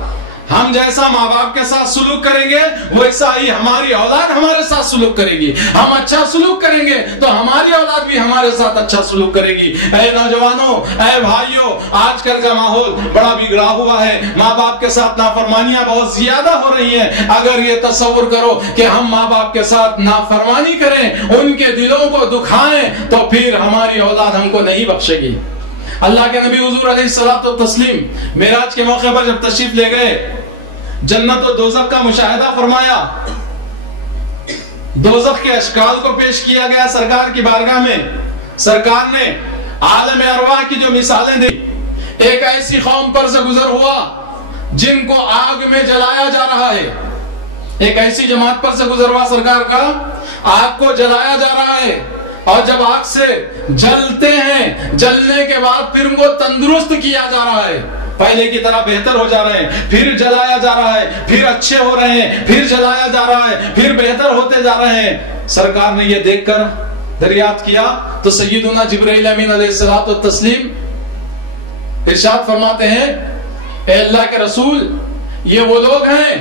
ہم جیسا ماں باپ کے ساتھ سلوک کریں گے ویسا ہی ہماری اولاد ہمارے ساتھ سلوک کرے گی. ہم اچھا سلوک کریں گے تو ہماری اولاد بھی ہمارے ساتھ اچھا سلوک کرے گی. اے نوجوانوں, اے بھائیوں, آج کل کا ماحول بڑا بگڑا ہوا ہے, ماں باپ کے ساتھ نافرمانیاں بہت زیادہ ہو رہی ہیں. اگر یہ تصور کرو کہ ہم ماں باپ کے ساتھ نافرمانی کریں, ان کے دلوں کو دکھائیں, تو پھر ہماری اولاد ہم کو نہیں بخشے گی. اللہ کے نبی حضور علیہ الصلوۃ والتسلیم معراج کے موقع پر جب تشریف لے گئے, جنت و دوزخ کا مشاہدہ فرمایا, دوزخ کے اشکال کو پیش کیا گیا سرکار کی بارگاہ میں. سرکار نے عالم ارواح کی جو مثالیں دی, ایک ایسی قوم پر سے گزر ہوا جن کو آگ میں جلایا جا رہا ہے, ایک ایسی جماعت پر سے گزر ہوا سرکار کا, آگ کو جلایا جا رہا ہے, اور جب آگ سے جلتے ہیں, جلنے کے بعد پھر ان کو تندرست کیا جا رہا ہے, پہلے کی طرح بہتر ہو جا رہے ہیں, پھر جلایا جا رہا ہے, پھر اچھے ہو رہے ہیں, پھر جلایا جا رہا ہے, پھر بہتر ہوتے جا رہے ہیں. سرکار نے یہ دیکھ کر دریافت کیا تو سیدنا جبرائیل امین علیہ الصلوۃ والتسلیم ارشاد فرماتے ہیں, اے اللہ کے رسول, یہ وہ لوگ ہیں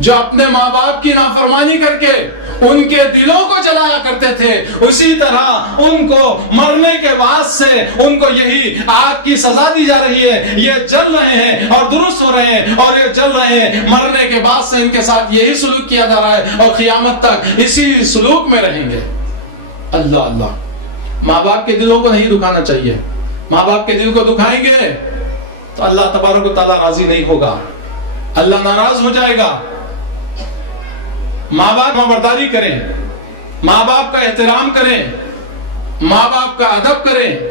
جو اپنے ماں باپ کی نافرمانی کر کے ان کے دلوں کو جلایا کرتے تھے، اسی طرح ان کو مرنے کے بعد سے ان کو یہی آگ کی سزا دی جا رہی ہے. یہ جل رہے ہیں اور درست ہو رہے ہیں اور یہ جل رہے ہیں، مرنے کے بعد سے ان کے ساتھ یہی سلوک کیا جا رہا ہے اور قیامت تک اسی سلوک میں رہیں گے. اللہ اللہ. ماں باپ کے دلوں کو نہیں دکھانا چاہیے. ماں باپ کے دل کو دکھائیں گے تو اللہ تبارک و تعالیٰ راضی نہیں ہوگا، اللہ ناراض ہو جائے گا. ماں باپ میں برداری کریں، ماں باپ کا احترام کریں، ماں باپ کا ادب کریں،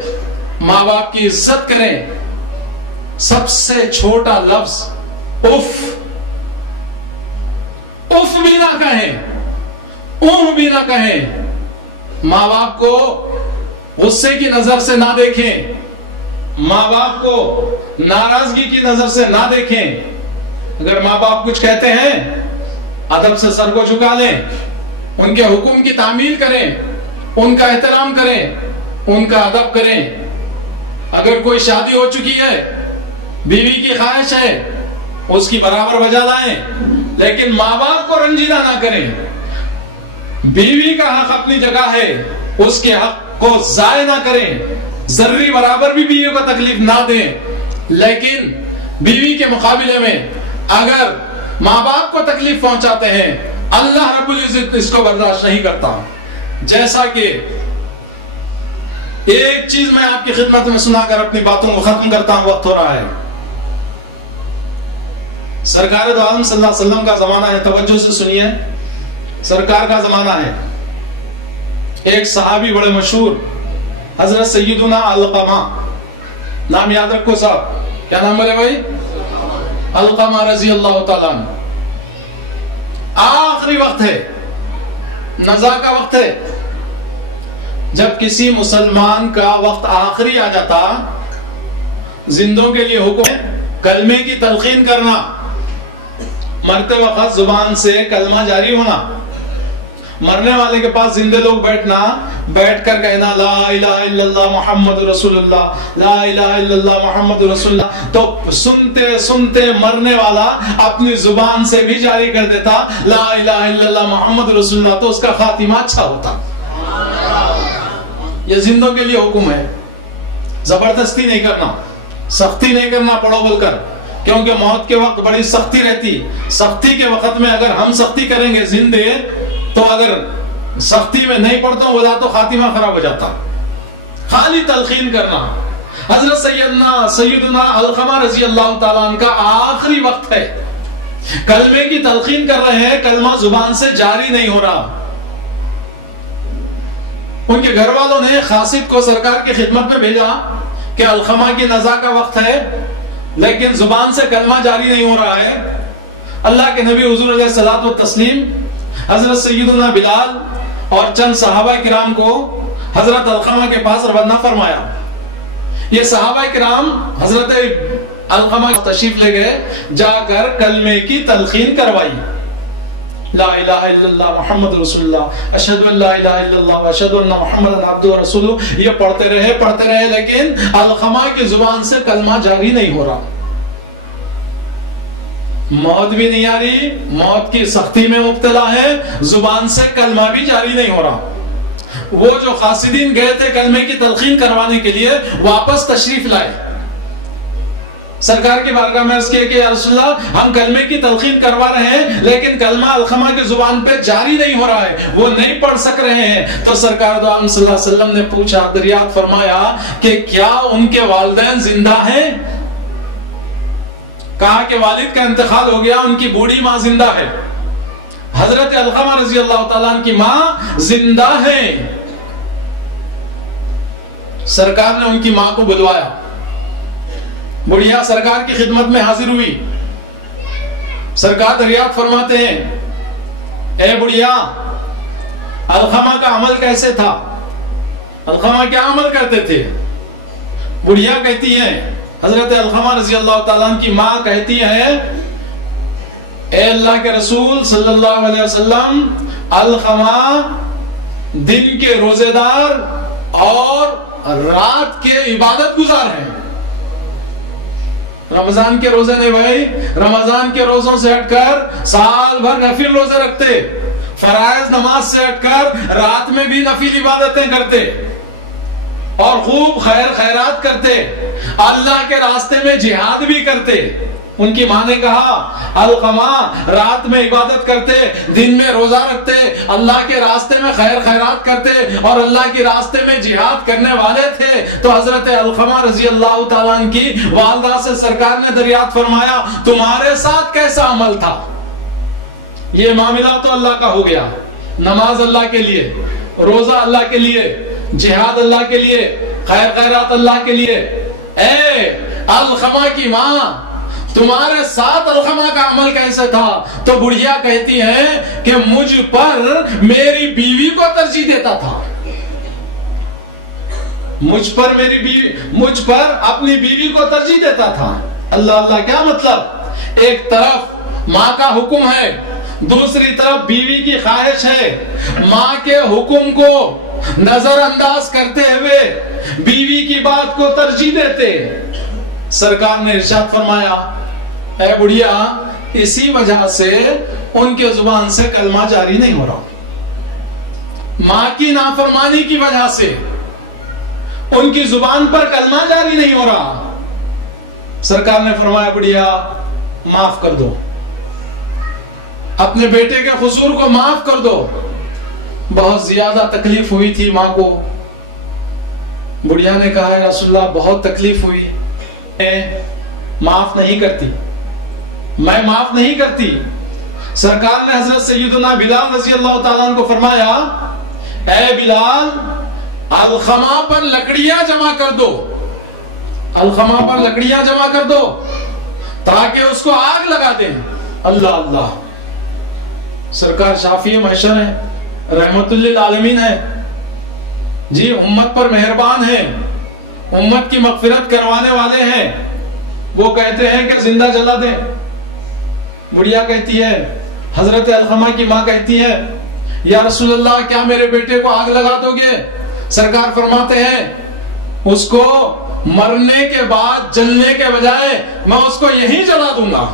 ماں باپ کی عزت کریں. سب سے چھوٹا لفظ اف، اف بھی نہ کہیں، اوہ بھی نہ کہیں. ماں باپ کو غصے کی نظر سے نہ دیکھیں، ماں باپ کو ناراضگی کی نظر سے نہ دیکھیں. اگر ماں باپ کچھ کہتے ہیں ادب سے سر کو جھکا لیں، ان کے حکم کی تعمیل کریں، ان کا احترام کریں، ان کا ادب کریں. اگر کوئی شادی ہو چکی ہے، بیوی کی خواہش ہے، اس کی برابر بجا لائیں، لیکن ماں باپ کو رنجیدہ نہ کریں. بیوی کا حق اپنی جگہ ہے، اس کے حق کو ضائع نہ کریں. ذرے برابر بھی بیوی کو تکلیف نہ دیں، لیکن بیوی کے مقابلے میں اگر ماں باپ کو تکلیف پہنچاتے ہیں، اللہ رب العزت اس کو برداشت نہیں کرتا. جیسا کہ ایک چیز میں آپ کی خدمت میں سنا کر اپنی باتوں کو ختم کرتا ہوں، وقت ہو رہا ہے. سرکار دو عالم صلی اللہ علیہ وسلم کا زمانہ ہے، توجہ سے سنیے، سرکار کا زمانہ ہے. ایک صحابی بڑے مشہور حضرت سیدنا علقمہ، نام یاد رکھو صاحب، کیا نام بولے بھائی؟ علقمہ رضی اللہ تعالیٰ عنہ. آخری وقت ہے، نزا کا وقت ہے. جب کسی مسلمان کا وقت آخری آ جاتا، زندوں کے لیے حکم ہے کلمے کی تلقین کرنا، مرتے وقت زبان سے کلمہ جاری ہونا. مرنے والے کے پاس زندے لوگ بیٹھنا، بیٹھ کر کہنا لا الہ الا اللہ محمد رسول اللہ، لا الہ الا اللہ محمد رسول اللہ. تو سنتے سنتے مرنے والا اپنی زبان سے بھی جاری کر دیتا لا الہ الا اللہ محمد رسول اللہ، تو اس کا خاتمہ اچھا ہوتا. یہ زندوں کے لیے حکم ہے. زبردستی نہیں کرنا، سختی نہیں کرنا پڑھو بول کر، کیونکہ موت کے وقت بڑی سختی رہتی. سختی کے وقت میں اگر ہم سختی کریں گے زندے، تو اگر سختی میں نہیں پڑھتا بولا تو خاتمہ خراب ہو جاتا. خالی تلقین کرنا. حضرت سیدنا علقمہ رضی اللہ تعالیٰ عنہ کا آخری وقت ہے، کلمے کی تلقین کر رہے ہیں، کلمہ زبان سے جاری نہیں ہو رہا. ان کے گھر والوں نے خاصد کو سرکار کی خدمت میں بھیجا کہ علقمہ کی نزا کا وقت ہے، لیکن زبان سے کلمہ جاری نہیں ہو رہا ہے. اللہ کے نبی حضور علیہ الصلوۃ والتسلیم حضرت سیدنا بلال اور چند صحابہ کرام کو حضرت علقمہ کے پاس روانہ فرمایا. یہ صحابہ کرام حضرت علقمہ تشریف لے گئے، جا کر کلمے کی تلقین کروائی. لا الہ الا اللہ محمد رسول اللہ، اشہد ان لا الہ الا اللہ اشہد ان محمد عبدہ ورسولہ. یہ پڑھتے رہے، لیکن علقمہ کی زبان سے کلمہ جاری نہیں ہو رہا. موت بھی نہیں آ رہی، موت کی سختی میں مبتلا ہے، زبان سے کلمہ بھی جاری نہیں ہو رہا. وہ جو قاصدین گئے تھے کلمے کی تلقین کروانے کے لیے، واپس تشریف لائے. سرکار کی بارگاہ میں عرض کیا کہ یا رسول اللہ، ہم کلمے کی تلقین کروا رہے ہیں، لیکن کلمہ علقمہ کی زبان پہ جاری نہیں ہو رہا ہے، وہ نہیں پڑھ سک رہے ہیں. تو سرکار دو عالم صلی اللہ علیہ وسلم نے پوچھا، دریافت فرمایا کہ کیا ان کے والدین زندہ ہیں؟ کہا کہ والد کا انتقال ہو گیا، ان کی بوڑھی ماں زندہ ہے. حضرت علقمہ رضی اللہ تعالیٰ عنہ کی ماں زندہ ہیں. سرکار نے ان کی ماں کو بلوایا. بڑھیا سرکار کی خدمت میں حاضر ہوئی. سرکار دریافت فرماتے ہیں، اے بڑھیا، علقمہ کا عمل کیسے تھا؟ علقمہ کیا عمل کرتے تھے؟ بڑھیا کہتی ہیں، حضرت علقمہ رضی اللہ تعالیٰ عنہ کی ماں کہتی ہے، اے اللہ کے رسول صلی اللہ علیہ وسلم، علقمہ دن کے روزے دار اور رات کے عبادت گزار ہیں. رمضان کے روزے نہیں بھائی، رمضان کے روزوں سے ہٹ کر سال بھر نفل روزے رکھتے، فرائض نماز سے ہٹ کر رات میں بھی نفل عبادتیں کرتے اور خوب خیر خیرات کرتے، اللہ کے راستے میں جہاد بھی کرتے۔ ان کی ماں نے کہا القما رات میں عبادت کرتے، دن میں روزہ رکھتے، اللہ کے راستے میں خیر خیرات کرتے اور اللہ کے راستے میں جہاد کرنے والے تھے۔ تو حضرت القما رضی اللہ تعالیٰ عنہ کی والدہ سے سرکار نے دریافت فرمایا تمہارے ساتھ کیسا عمل تھا؟ یہ معاملہ تو اللہ کا ہو گیا، نماز اللہ کے لیے، روزہ اللہ کے لیے، جہاد اللہ کے لیے، خیر خیرات اللہ کے لیے۔ اے القما کی ماں، تمہارے ساتھ القما کا عمل کیسے تھا؟ تو بڑھیا کہتی ہے کہ مجھ پر میری بیوی کو ترجیح دیتا تھا، مجھ پر اپنی بیوی کو ترجیح دیتا تھا۔ اللہ اللہ، کیا مطلب؟ ایک طرف ماں کا حکم ہے، دوسری طرف بیوی کی خواہش ہے، ماں کے حکم کو نظر انداز کرتے ہوئے بیوی کی بات کو ترجیح دیتے۔ سرکار نے ارشاد فرمایا اے بڑھیا، اسی وجہ سے ان کے زبان سے کلمہ جاری نہیں ہو رہا، ماں کی نافرمانی کی وجہ سے ان کی زبان پر کلمہ جاری نہیں ہو رہا۔ سرکار نے فرمایا بڑھیا معاف کر دو، اپنے بیٹے کے قصور کو معاف کر دو۔ بہت زیادہ تکلیف ہوئی تھی ماں کو۔ بڑھیا نے کہا ہے رسول اللہ بہت تکلیف ہوئی، معاف نہیں کرتی، میں معاف نہیں کرتی۔ سرکار نے حضرت سیدنا بلال رضی اللہ تعالیٰ عنہ کو فرمایا اے بلال، القما پر لکڑیاں جمع کر دو، القما پر لکڑیاں جمع کر دو تاکہ اس کو آگ لگا دیں۔ اللہ اللہ، سرکار شافی محشر ہے، رحمت للعالمین ہے جی، امت پر مہربان ہے، امت کی مغفرت کروانے والے ہیں۔ وہ کہتے ہیں کہ زندہ جلا دیں۔ بڑھیا کہتی ہے، حضرت القما کی ماں کہتی ہے یا رسول اللہ کیا میرے بیٹے کو آگ لگا دو گے؟ سرکار فرماتے ہیں اس کو مرنے کے بعد جلنے کے بجائے میں اس کو یہی جلا دوں گا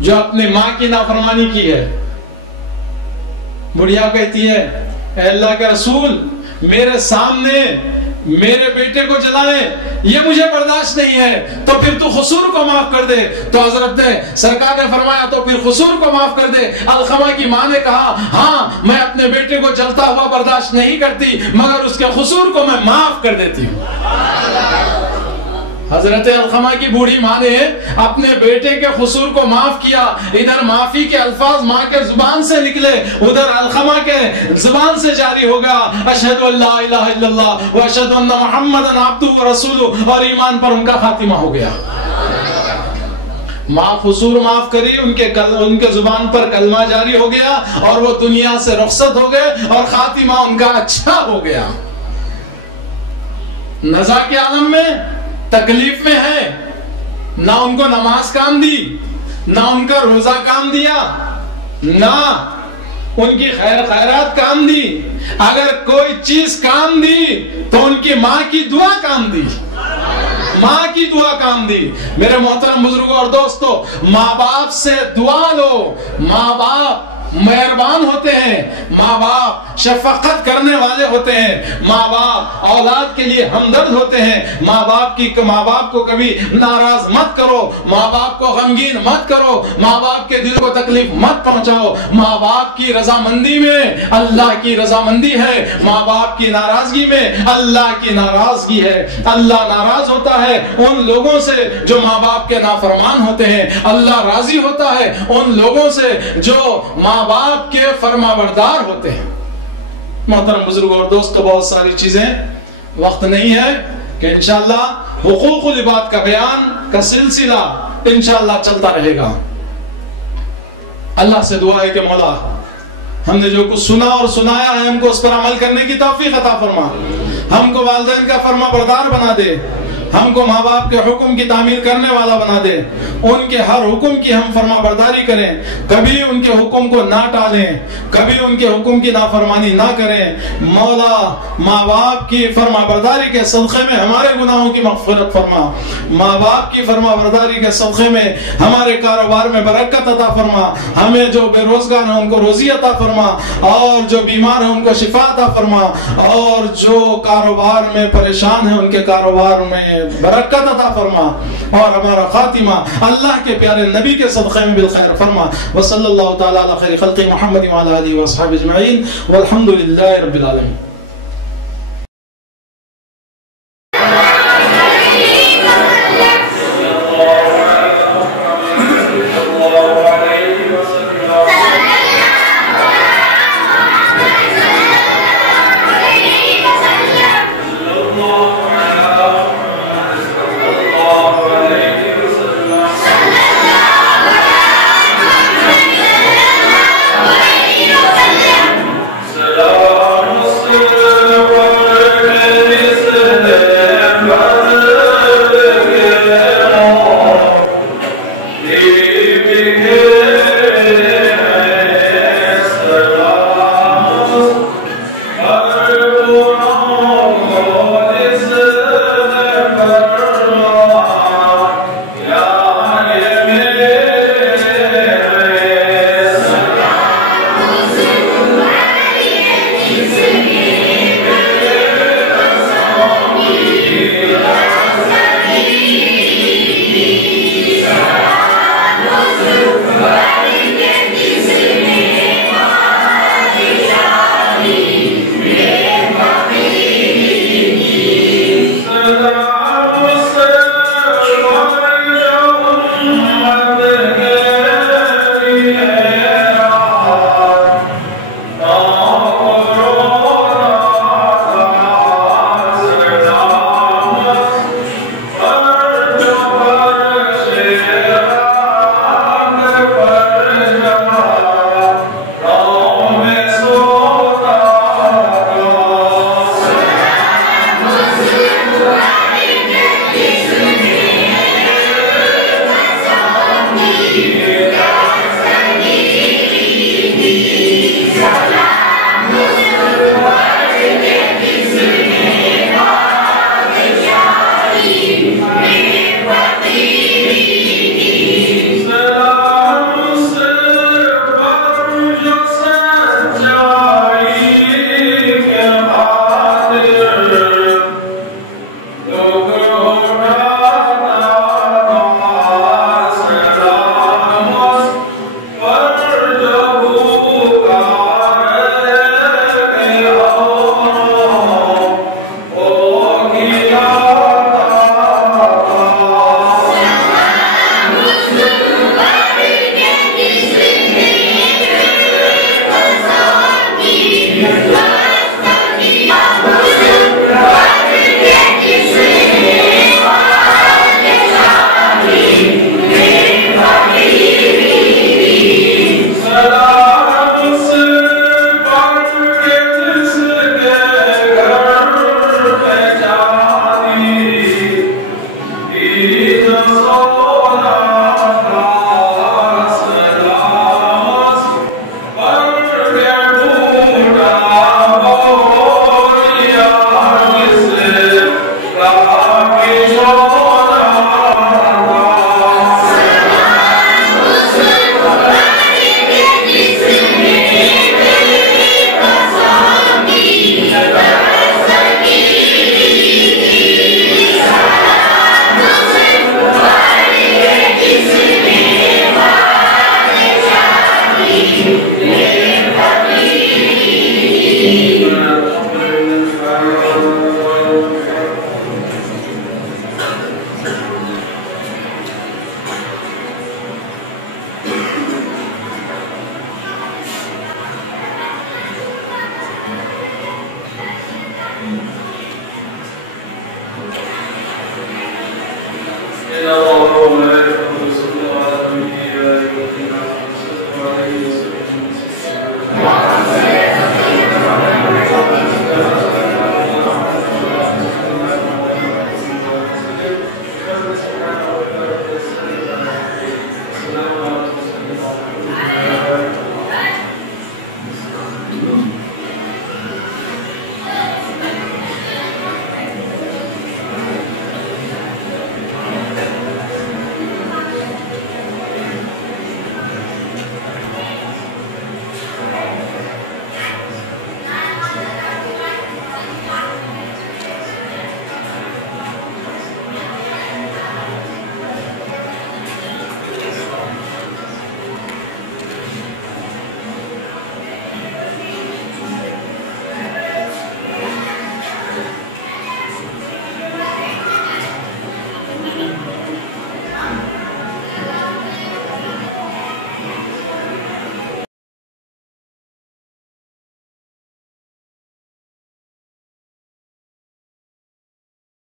جو اپنی ماں کی نافرمانی کی ہے۔ بڑھیا کہتی ہے اے اللہ کے رسول، میرے سامنے میرے بیٹے کو جلائیں یہ مجھے برداشت نہیں ہے، تو پھر تو قصور کو معاف کر دے۔ تو حضرت سرکار نے فرمایا تو پھر قصور کو معاف کر دے۔ القما کی ماں نے کہا ہاں میں اپنے بیٹے کو جلتا ہوا برداشت نہیں کرتی، مگر اس کے قصور کو میں معاف کر دیتی ہوں۔ حضرت القما کی بوڑھی ماں نے اپنے بیٹے کے قصور کو معاف کیا۔ ادھر معافی کے الفاظ ماں کے زبان سے نکلے، ادھر القما کے زبان سے جاری ہوگا اشہد ان لا الہ الا اللہ واشہد ان محمدن عبدہ ورسولہ، اور ایمان پر ان کا خاتمہ ہو گیا۔ ماں قصور معاف کری، ان کے زبان پر کلمہ جاری ہو گیا اور وہ دنیا سے رخصت ہو گئے اور خاتمہ ان کا اچھا ہو گیا۔ نزا کے عالم میں تکلیف میں ہے، نہ ان کو نماز کام دی، نہ ان کا روزہ کام دیا، نہ ان کی خیر خیرات کام دی۔ اگر کوئی چیز کام دی تو ان کی ماں کی دعا کام دی، ماں کی دعا کام دی۔ میرے محترم بزرگوں اور دوستو، ماں باپ سے دعا لو۔ ماں باپ مہربان ہوتے ہیں، ماں باپ شفقت کرنے والے ہوتے ہیں، ماں باپ اولاد کے لیے ہمدرد ہوتے ہیں۔ ماں باپ کو کبھی ناراض مت کرو، ماں باپ کو غمگین مت کرو، ماں باپ کے دل کو تکلیف مت پہنچاؤ۔ ماں باپ کی رضامندی میں اللہ کی رضامندی ہے، ماں باپ کی ناراضگی میں اللہ کی ناراضگی ہے۔ اللہ ناراض ہوتا ہے ان لوگوں سے جو ماں باپ کے نافرمان ہوتے ہیں، اللہ راضی ہوتا ہے ان لوگوں سے جو ماں باپ کے فرما بردار ہوتے ہیں۔ محترم بزرگوں اور دوستو، بہت ساری چیزیں، وقت نہیں ہے کہ انشاءاللہ حقوق العباد کا بیان کا سلسلہ انشاءاللہ چلتا رہے گا۔ اللہ سے دعا ہے کہ مولا ہم نے جو کچھ سنا اور سنایا ہے ہم کو اس پر عمل کرنے کی توفیق عطا فرما، ہم کو والدین کا فرما بردار بنا دے، ہم کو ماں باپ کے حکم کی تعمیل کرنے والا بنا دے، ان کے ہر حکم کی ہم فرما برداری کریں، کبھی ان کے حکم کو نہ ٹالیں، کبھی ان کے حکم کی نافرمانی نہ کریں۔ مولا ماں باپ کی فرما برداری کے صدقے میں ہمارے گناہوں کی مغفرت فرما، ماں باپ کی فرما برداری کے صدقے میں ہمارے کاروبار میں برکت عطا فرما، ہمیں جو بے روزگار ہیں ان کو روزی عطا فرما، اور جو بیمار ہیں ان کو شفا عطا فرما، اور جو کاروبار میں پریشان ہیں ان کے کاروبار میں برکت عطا فرما، اور ہمارا خاتمہ اللہ کے پیارے نبی کے صدقے میں بالخیر فرما۔ وصلی اللہ تعالی علی خیر خلق محمد وعلی آلہ وصحبہ اجمعین والحمد للہ رب العالمین۔